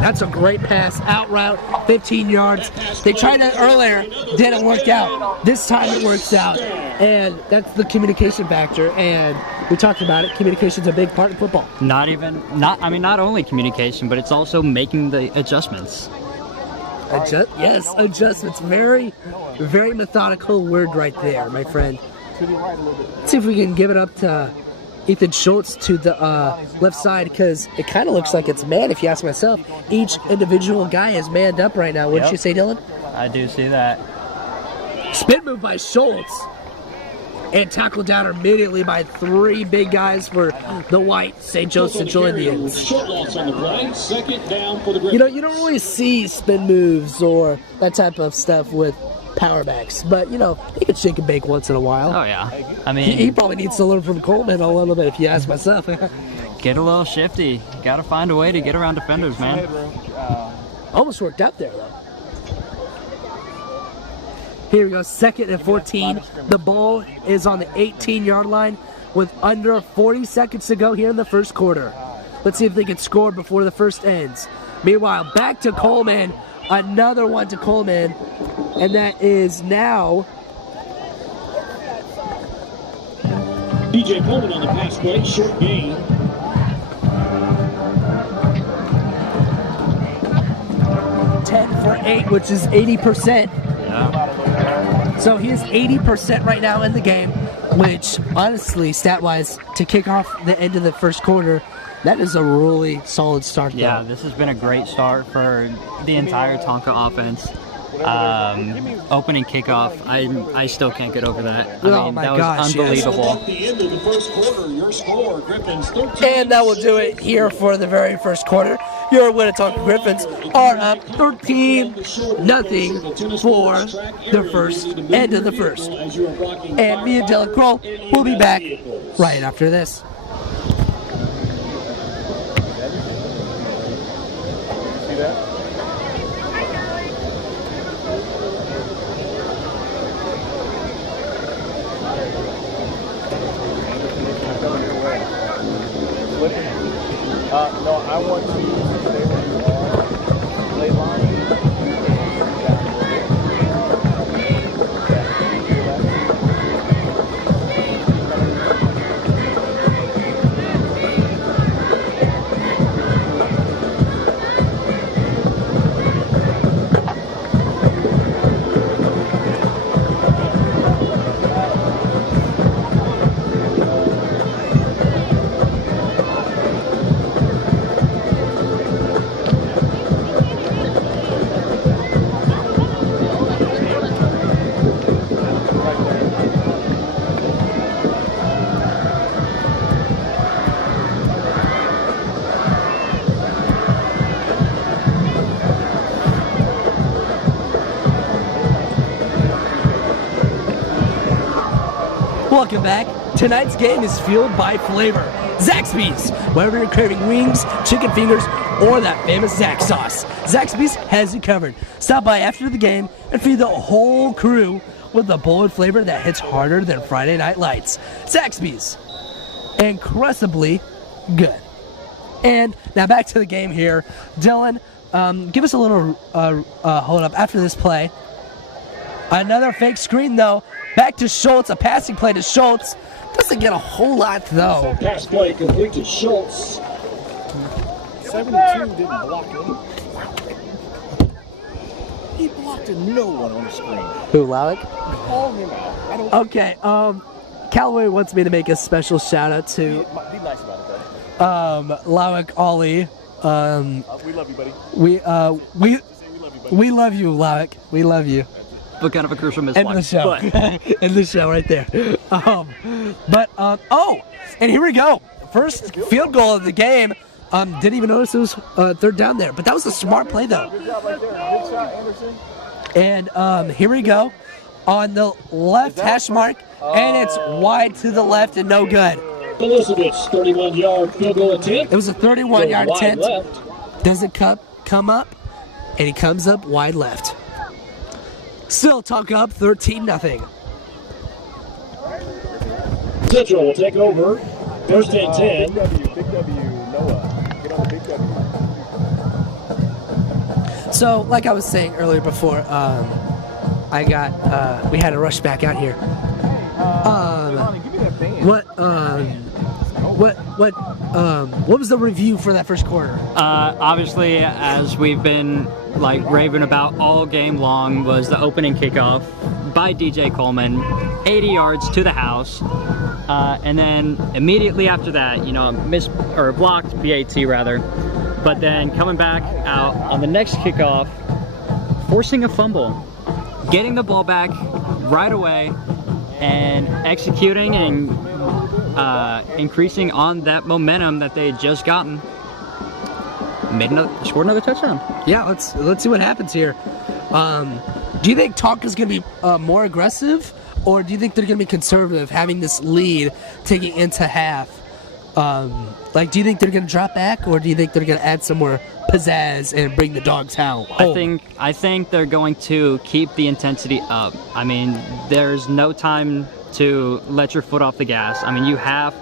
That's a great pass, out route, 15 yards. They tried it earlier, didn't work out. This time it works out, and that's the communication factor. And we talked about it. Communication's a big part of football. Not only communication, but it's also making the adjustments. Yes, adjustments. Very, very methodical word right there, my friend. Let's see if we can give it up to Ethan Schultz to the left side, because it kind of looks like it's man, if you ask myself. Each individual guy is manned up right now. Wouldn't you say, Dylan? I do see that. Spin move by Schultz. and tackled down immediately by 3 big guys for the white St. Joseph Central Indians. Short loss on the play. Second down for the Griffins. You know, you don't really see spin moves or that type of stuff with power backs, but you know, he can shake and bake once in a while. Oh yeah, I mean, He probably needs to learn from Coleman a little bit, if you ask myself. get a little shifty. Got to find a way to get around defenders, man. Almost worked out there, though. Here we go, 2nd and 14. The ball is on the 18-yard line with under 40 seconds to go here in the first quarter. Let's see if they can score before the first ends. Meanwhile, back to Coleman. Another one to Coleman. And that is now DJ Coleman on the pass play. Short gain. for 8, which is 80%. Yeah. So he is 80% right now in the game, which honestly, stat-wise, to kick off the end of the first quarter, that is a really solid start. Yeah, this has been a great start for the entire Tonka offense. Opening kickoff, I still can't get over that. I mean, that was unbelievable. At the end of the first quarter, your score, Griffins 13. And that will do it here for the very first quarter. Your Winnetonka Griffins are up 13-0 for the first end of the first. And me and Dylan Kroll will be back right after this. See that? No, I want to stay where you are. Play line. Welcome back. Tonight's game is fueled by flavor. Zaxby's. Whether you're craving wings, chicken fingers, or that famous Zax sauce, Zaxby's has you covered. Stop by after the game and feed the whole crew with a bold flavor that hits harder than Friday Night Lights. Zaxby's. Incredibly good. And now back to the game here. Dylan, give us a little hold up after this play. Another fake screen, though. Back to Schultz, a passing play to Schultz. Doesn't get a whole lot, though. Pass play complete to Schultz. 72 didn't block him. He blocked no one on the screen. Who, Lowick? Call him out. I don't. Okay, Callaway wants me to make a special shout out to Be nice about it, though. Lowick Ollie. We love you, buddy. We love you, Lowick. We love you. But kind of a crucial miss. End the show. End the show right there. Oh, and here we go. First field goal of the game. Didn't even notice it was third down there, but that was a smart play though. Good job right there. Good shot, Anderson. And here we go on the left hash mark, and it's wide to the left and no good. Elizabeth's 31-yard field goal attempt. It was a 31-yard attempt. Left. Doesn't come up, and he comes up wide left. Still Tonka up 13-0. Central will take over. First and 10. Big W, Noah. Get on the big W. So, like I was saying earlier before, we had to rush back out here. Give me that band. What was the review for that first quarter? Obviously, as we've been raving about all game long, was the opening kickoff by DJ Coleman, 80 yards to the house, and then immediately after that, blocked BAT rather, but then coming back out on the next kickoff, forcing a fumble, getting the ball back right away, and executing and increasing on that momentum that they had just gotten. Scored another touchdown. Yeah, let's see what happens here. Do you think Tonka's going to be more aggressive, or do you think they're going to be conservative, having this lead taking into half? Like, do you think they're going to drop back, or do you think they're going to add some more pizzazz and bring the dogs home? I think they're going to keep the intensity up. I mean, there's no time to let your foot off the gas. I mean, you have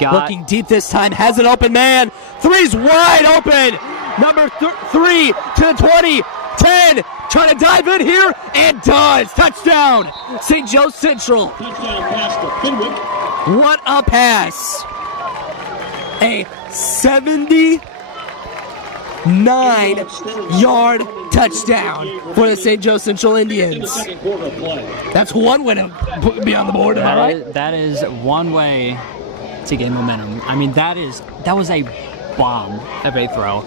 got... Looking deep this time, has an open man. Three's wide open. Number 3 to the 20, 10. Trying to dive in here, and does. Touchdown, St. Joe Central. Touchdown pass to Fenwick. What a pass. A 79-yard touchdown for the St. Joe Central Indians. That's one way to be on the board, am I right? That is one way to get momentum. I mean, that was a bomb of a throw.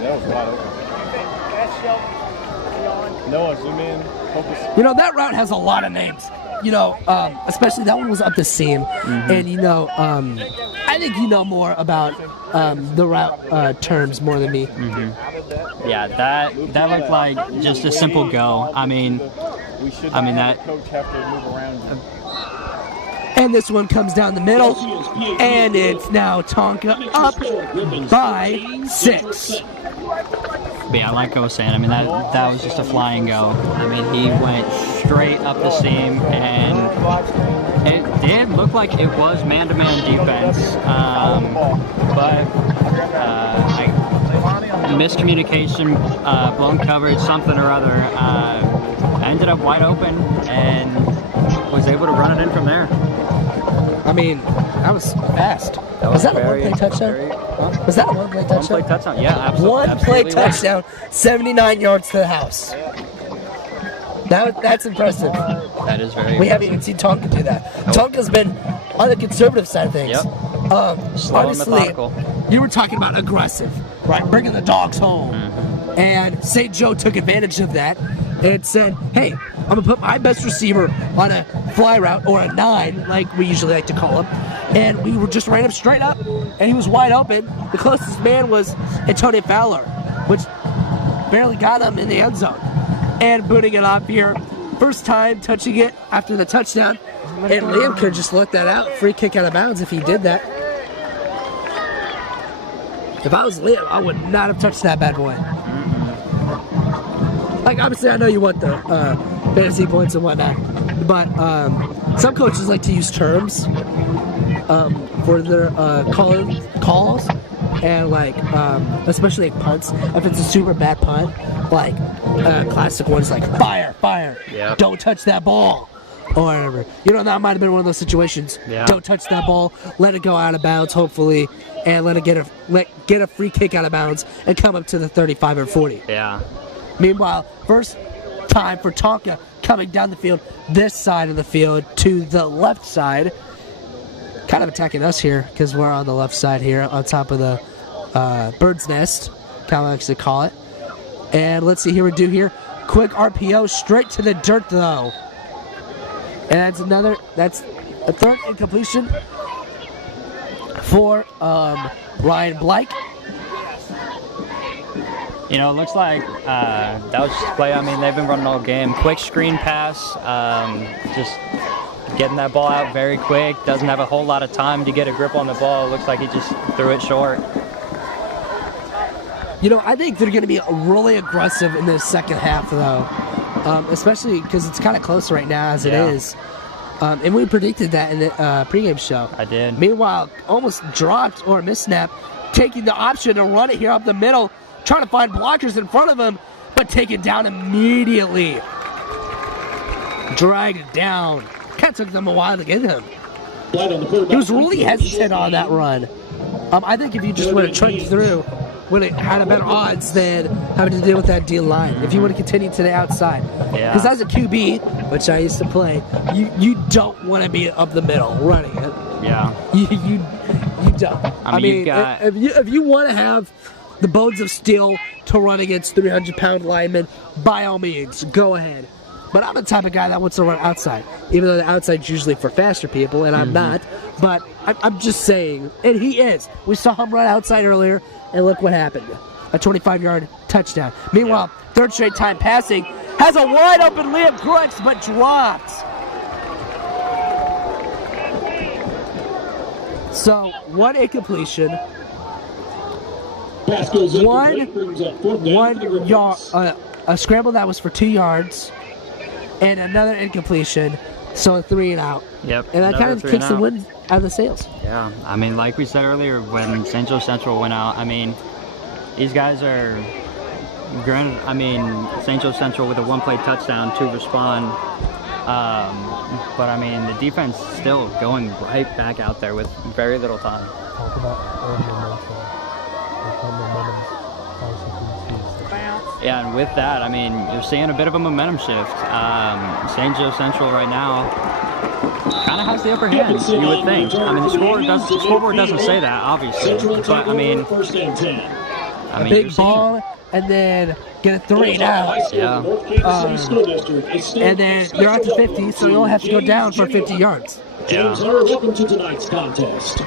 That was wide open. Noah, zoom in. Focus. You know, that route has a lot of names. You know, especially that one was up the seam. Mm-hmm. And, you know, I think you know more about the route terms more than me. Mm-hmm. Yeah, that looked like just a simple go. I mean that. Coach have to move around. And this one comes down the middle, and it's now Tonka up by 6. But yeah, like I was saying, I mean that was just a flying go. I mean, he went straight up the seam, and it did look like it was man-to-man defense, but miscommunication, blown coverage, something or other. I ended up wide open and was able to run it in from there. I mean, that was fast. Was that a one-play touchdown? Was that a one-play touchdown? One-play touchdown, yeah, absolutely. One-play touchdown, 79 yards to the house. That's impressive. That is very We haven't even seen Tonka do that. Tonka's been on the conservative side of things. Yep. Slow and methodical. You were talking about aggressive, right? Bringing the dogs home. Mm-hmm. And St. Joe took advantage of that and said, hey, I'm going to put my best receiver on a fly route, or a 9, like we usually like to call him. And we just ran him straight up, and he was wide open. The closest man was Antonio Fowler, which barely got him in the end zone. And booting it off here. First time touching it after the touchdown. And Liam could have just let that out. Free kick out of bounds if he did that. If I was Liam, I would not have touched that bad boy. Like, obviously, I know you want the fantasy points and whatnot, but some coaches like to use terms for their calls, and like especially like punts. If it's a super bad punt, like classic ones like fire, yep. Don't touch that ball, or whatever. You know, that might have been one of those situations. Yeah. Don't touch that ball. Let it go out of bounds, hopefully, and let it get a free kick out of bounds and come up to the 35 or 40. Yeah. Meanwhile, first time for Tonka coming down the field, this side of the field to the left side. Kind of attacking us here because we're on the left side here on top of the bird's nest, kind of likes to call it. And let's see here we do here. Quick RPO straight to the dirt though. And that's a third incompletion for Ryan Blake. You know, it looks like that was just a play. I mean, they've been running all game. Quick screen pass, just getting that ball out very quick. Doesn't have a whole lot of time to get a grip on the ball. It looks like he just threw it short. You know, I think they're going to be really aggressive in the second half, though, especially because it's kind of close right now as it is. And we predicted that in the pregame show. I did. Meanwhile, almost dropped or missnap, taking the option to run it here up the middle, trying to find blockers in front of him, but taken down immediately. Dragged it down. Kind of took them a while to get him. He was really hesitant on that run. I think if you just would have trudged through, would have had a better odds than having to deal with that D line. If you would have continued to the outside. Because as a QB, which I used to play, you don't want to be up the middle running it. Yeah. You don't. I mean if you want to have the bones of steel to run against 300-pound linemen, by all means, go ahead. but I'm the type of guy that wants to run outside, even though the outside's usually for faster people, and I'm not. But I'm just saying, and he is. We saw him run outside earlier, and look what happened. A 25-yard touchdown. Meanwhile, third straight time passing, has a wide open Liam Crooks, but drops. So, one incompletion. Pass goes One brings up 4th down for the yard, Griffins. a scramble that was for 2 yards, and another incompletion, so a 3 and out. Yep. And that kind of kicks the wind out of the sails. Yeah, I mean, like we said earlier, when St. Joe Central went out, I mean, these guys are, granted, I mean, St. Joe Central with a one-play touchdown to respond, but I mean, the defense still going right back out there with very little time. Talk about momentum. Yeah, and with that, I mean, you're seeing a bit of a momentum shift. St. Joe Central right now kind of has the upper hand, you would think. I mean, the scoreboard doesn't say that, obviously, but I mean, Big ball, and then get a 3 and out. Yeah. And then you're out to 50, so you only have to go down for 50 yards. James Hunter, welcome to tonight's contest.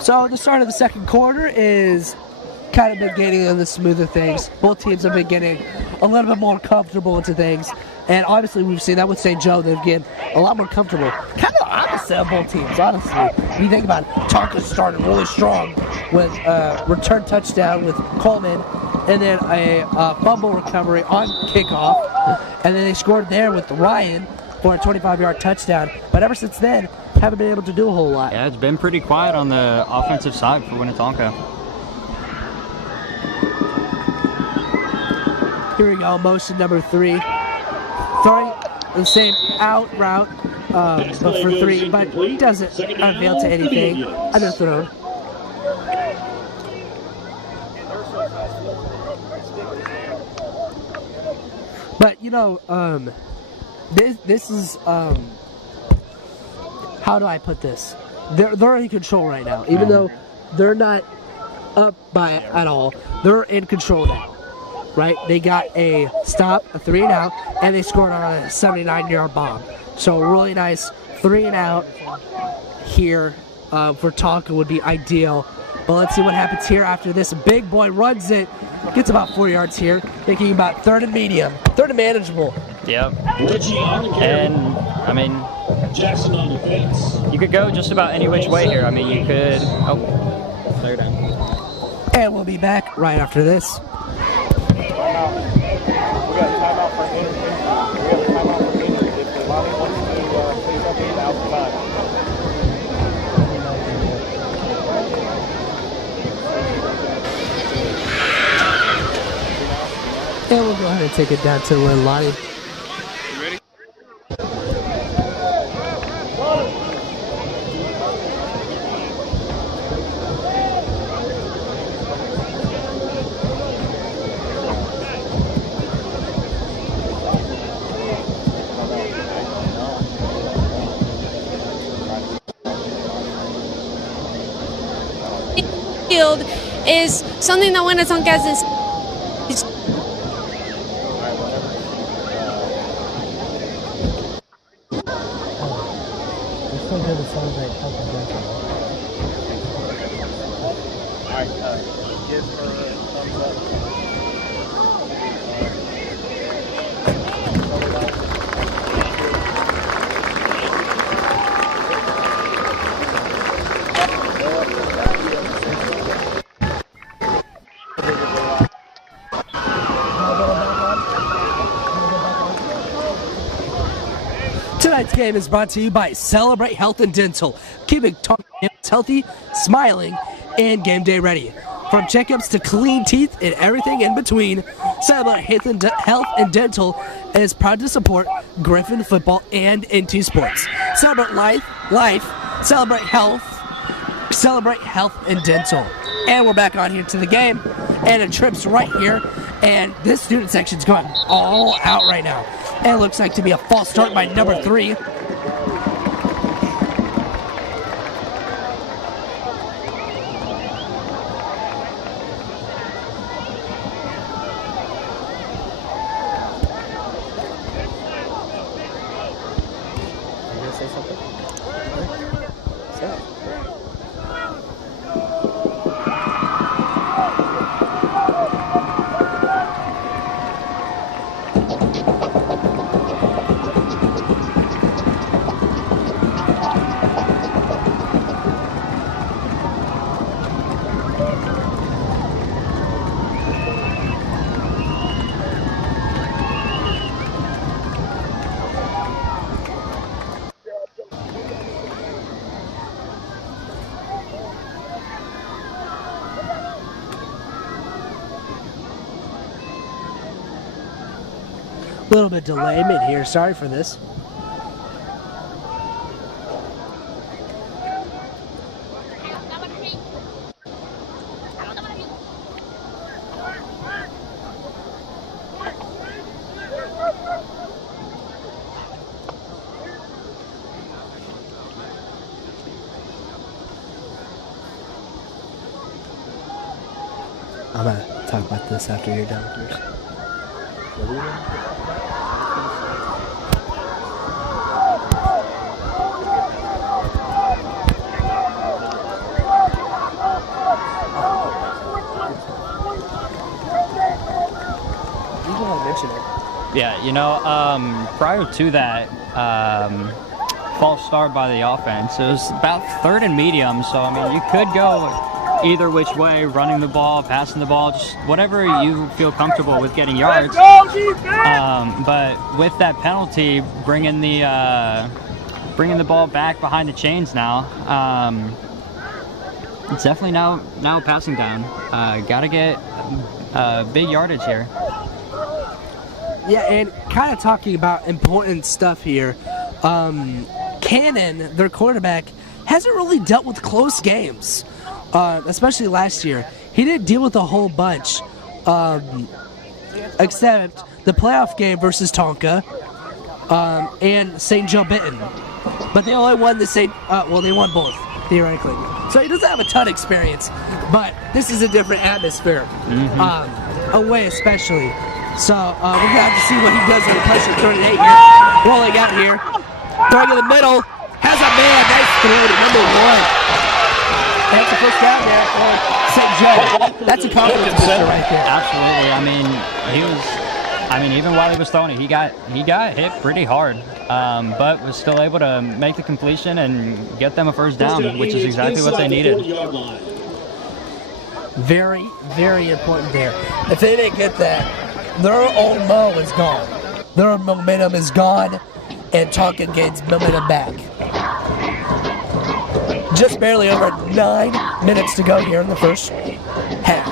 So the start of the second quarter is kind of been getting on the smoother things. Both teams have been getting a little bit more comfortable into things. And obviously we've seen that with St. Joe. They've getting a lot more comfortable. Kind of the opposite of both teams, honestly. When you think about it, Tonka started really strong with a return touchdown with Coleman, and then a fumble recovery on kickoff. And then they scored there with Ryan for a 25-yard touchdown. But ever since then, haven't been able to do a whole lot. Yeah, it's been pretty quiet on the offensive side for Winnetonka. Here we go, motion number 3. Throwing the same out route, but for 3, but doesn't avail to anything. Underthrown. But you know, this is how do I put this? They're in control right now, even though they're not up by it at all. They're in control now. Right, they got a stop, a 3 and out, and they scored on a 79-yard bomb. So a really nice 3 and out here for Tonka would be ideal. But let's see what happens here after this. Big boy runs it, gets about 4 yards here, thinking about 3rd and medium, 3rd and manageable. Yep. And I mean, Jackson on defense. You could go just about any which way here. I mean, you could. Oh, 3rd down. And we'll be back right after this. We got a timeout for injury. We have a timeout for injury. If Lonnie wants to say something outside. And we'll go ahead and take it down to Lonnie. You ready? Field is something that Winnetonka has. Alright, give her a thumbs up. Tonight's game is brought to you by Celebrate Health and Dental, keeping Tonka healthy, smiling, and game day ready. From checkups to clean teeth and everything in between, Celebrate Health and Dental is proud to support Griffin football and NT sports. Celebrate life, celebrate health and dental. And we're back on here to the game, and a trip's right here, and this student section's going all out right now. And it looks like to be a false start by number 3. Little bit delayment here. Sorry for this. I'm going to talk about this after you're done with yours. You go ahead and mention it. Yeah, you know, prior to that false start by the offense, it was about 3rd and medium, so, I mean, you could go either which way, running the ball, passing the ball, just whatever you feel comfortable with getting yards. But with that penalty, bringing the ball back behind the chains now, it's definitely now a passing down. Got to get big yardage here. Yeah, and kind of talking about important stuff here, Cannon, their quarterback, hasn't really dealt with close games. Especially last year. He didn't deal with a whole bunch, except the playoff game versus Tonka and St. Joe Benton. But they only won they won both, theoretically. So he doesn't have a ton of experience, but this is a different atmosphere, away especially. So we're going to have to see what he does in the pressure 38 here. Rolling out here, throwing in the middle, has a man, nice throw to number 1. That's the first down there for St. Joe. That's a confidence booster right there. Absolutely. Even while he was throwing it, he got hit pretty hard, but was still able to make the completion and get them a first down, which is exactly what they needed. Very, very important there. If they didn't get that, their old mo is gone. Their momentum is gone, and Tonka gains momentum back. Just barely over 9 minutes to go here in the first half.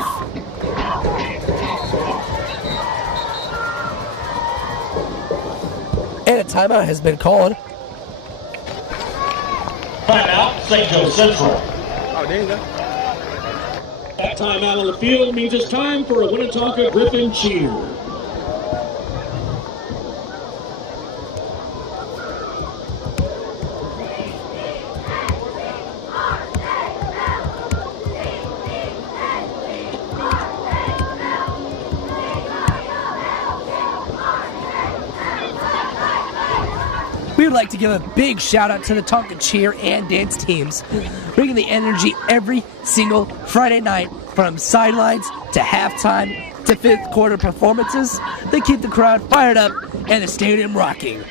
And a timeout has been called. Timeout, St. Joe Central. Oh, there you go. That timeout on the field means it's time for a Winnetonka Griffin cheer. We would like to give a big shout out to the Tonka cheer and dance teams, bringing the energy every single Friday night from sidelines to halftime to 5th quarter performances. They keep the crowd fired up and the stadium rocking.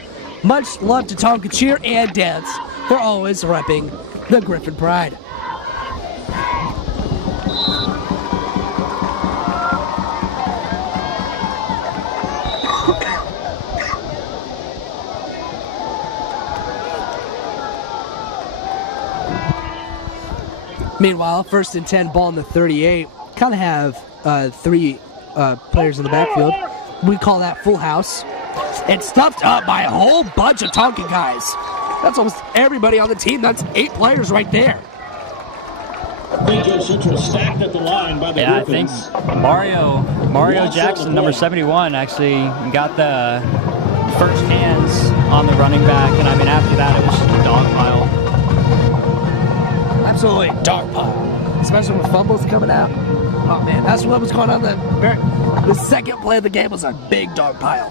Much love to Tonka cheer and dance for always repping the Griffin pride. Meanwhile, 1st and 10, ball in the 38. Kind of have 3 players in the backfield. We call that full house. It's stuffed up by a whole bunch of Tonka guys. That's almost everybody on the team. That's 8 players right there. St. Joe Central stacked at the line by the Griffins. I think Mario Jackson, number 71, actually got the first hands on the running back. And after that, it was just a dog pile. Absolutely dog pile, especially with fumbles coming out. Oh man, that's what was going on. The second play of the game was a big dog pile.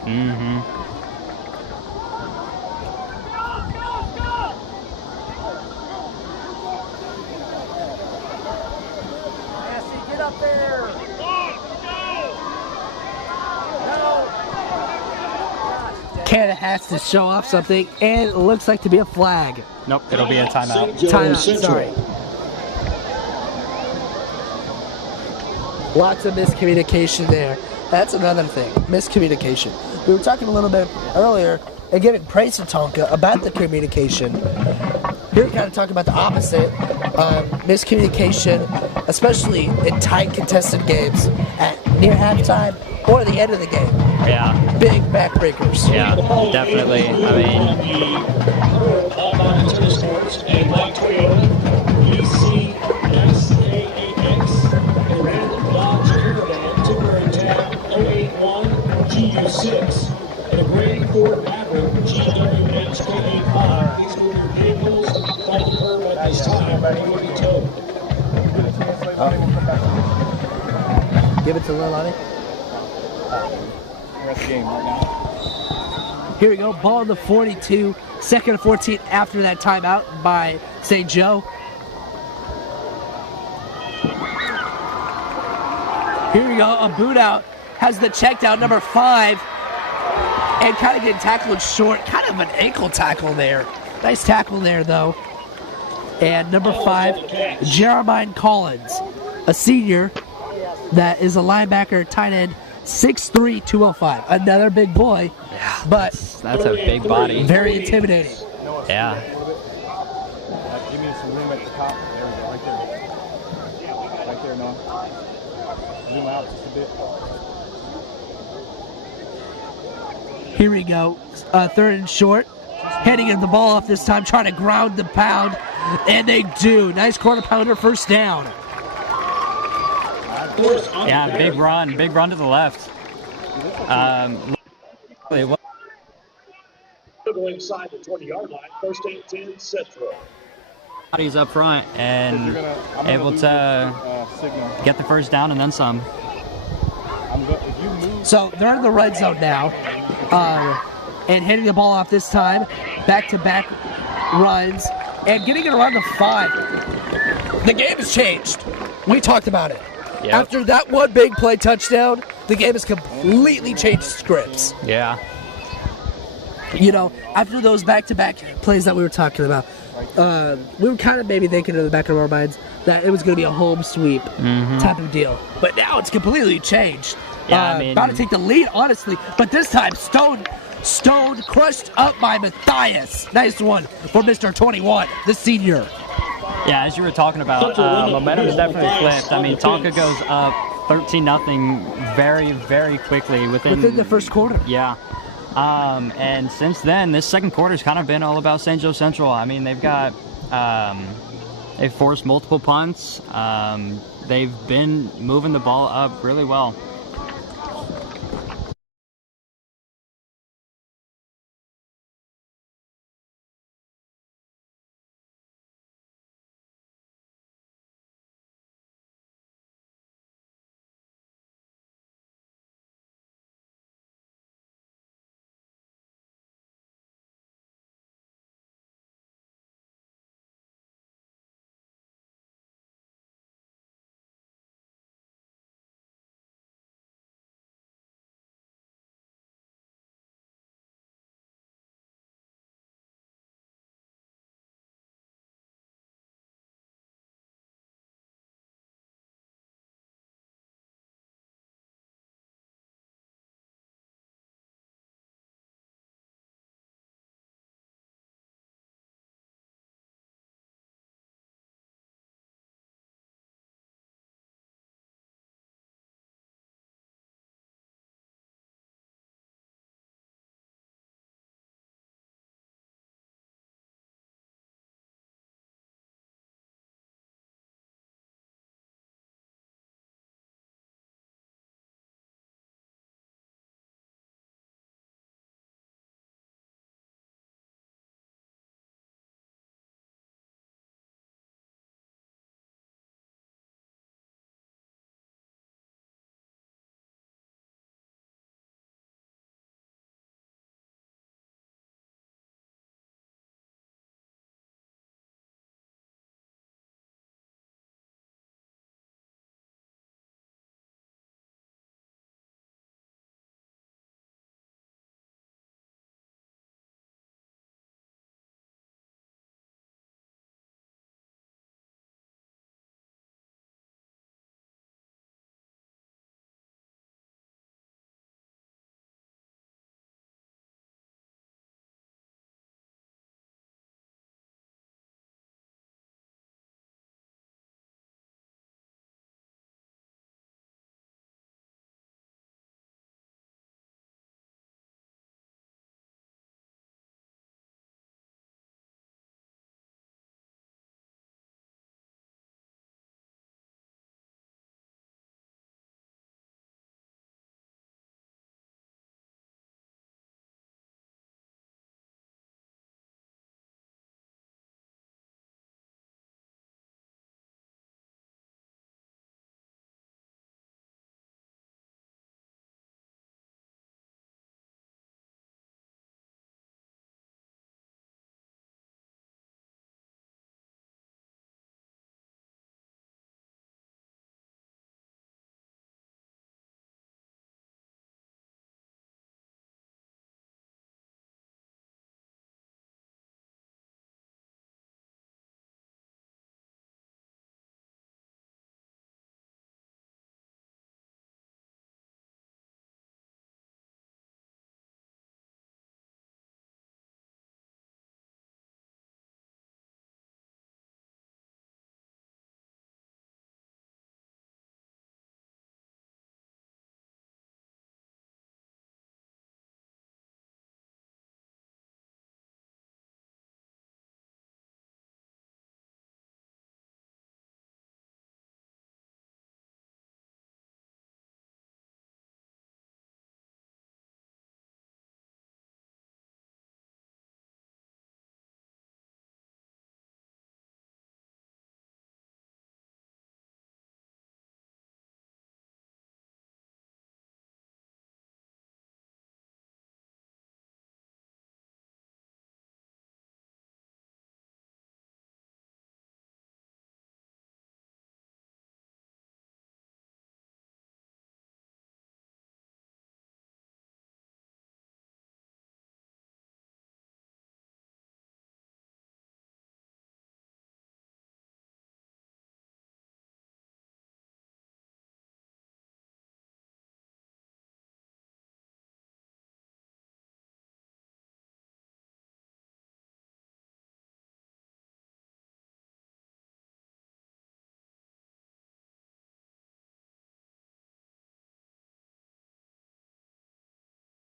Get up there. Canada has to show off something, and it looks like to be a flag. Nope, it'll be a timeout. Timeout, sorry. Lots of miscommunication there. That's another thing, miscommunication. We were talking a little bit earlier and giving praise to Tonka about the communication. Here we kind of talking about the opposite, miscommunication, especially in tight contested games at near halftime or the end of the game. Yeah. Big backbreakers. Yeah, definitely. I mean, all modern tennis courts, a light Toyota ECSAAX, a random Dodge Caravan, ticker tab 081 GU6, and a gray Ford Maverick GWHK85. Please move your vehicles off the curb at this time. They will be towed. Give it to Leilani. We're at the game right now. Here we go. Ball in the 42. Second and 14 after that timeout by St. Joe. Here we go. A boot out. Has the checked out number 5. And kind of getting tackled short. Kind of an ankle tackle there. Nice tackle there, though. And number 5, Jeremiah Collins, a senior that is a linebacker, tight end, 6'3", 205. Another big boy, but that's a big body. Very intimidating. Yeah. Give me some room at the top. There we go, right there. Right there, Noah. Zoom out just a bit. Here we go. Third and short. Heading in the ball off this time, trying to ground the pound. And they do. Nice quarter pounder, first down. Yeah, big run to the left. Inside the 20-yard line, first and 10 Central. He's up front and able to get the first down and then some. So they're in the red zone now. And hitting the ball off this time. Back-to-back runs. And getting it around the 5. The game has changed. We talked about it. Yep. After that one big play touchdown, the game has completely changed scripts. Yeah. You know, after those back-to-back plays that we were talking about, we were kind of maybe thinking in the back of our minds that it was going to be a home sweep type of deal. But now it's completely changed. Yeah, I mean, about to take the lead, honestly. But this time, Stone crushed up by Matthias. Nice one for Mr. 21, the senior. Yeah, as you were talking about, momentum's definitely flipped. I mean, Tonka goes up 13-0 very, very quickly within the first quarter. Yeah. And since then, this second quarter's kind of been all about St. Joe Central. I mean, they've got, they've forced multiple punts. They've been moving the ball up really well.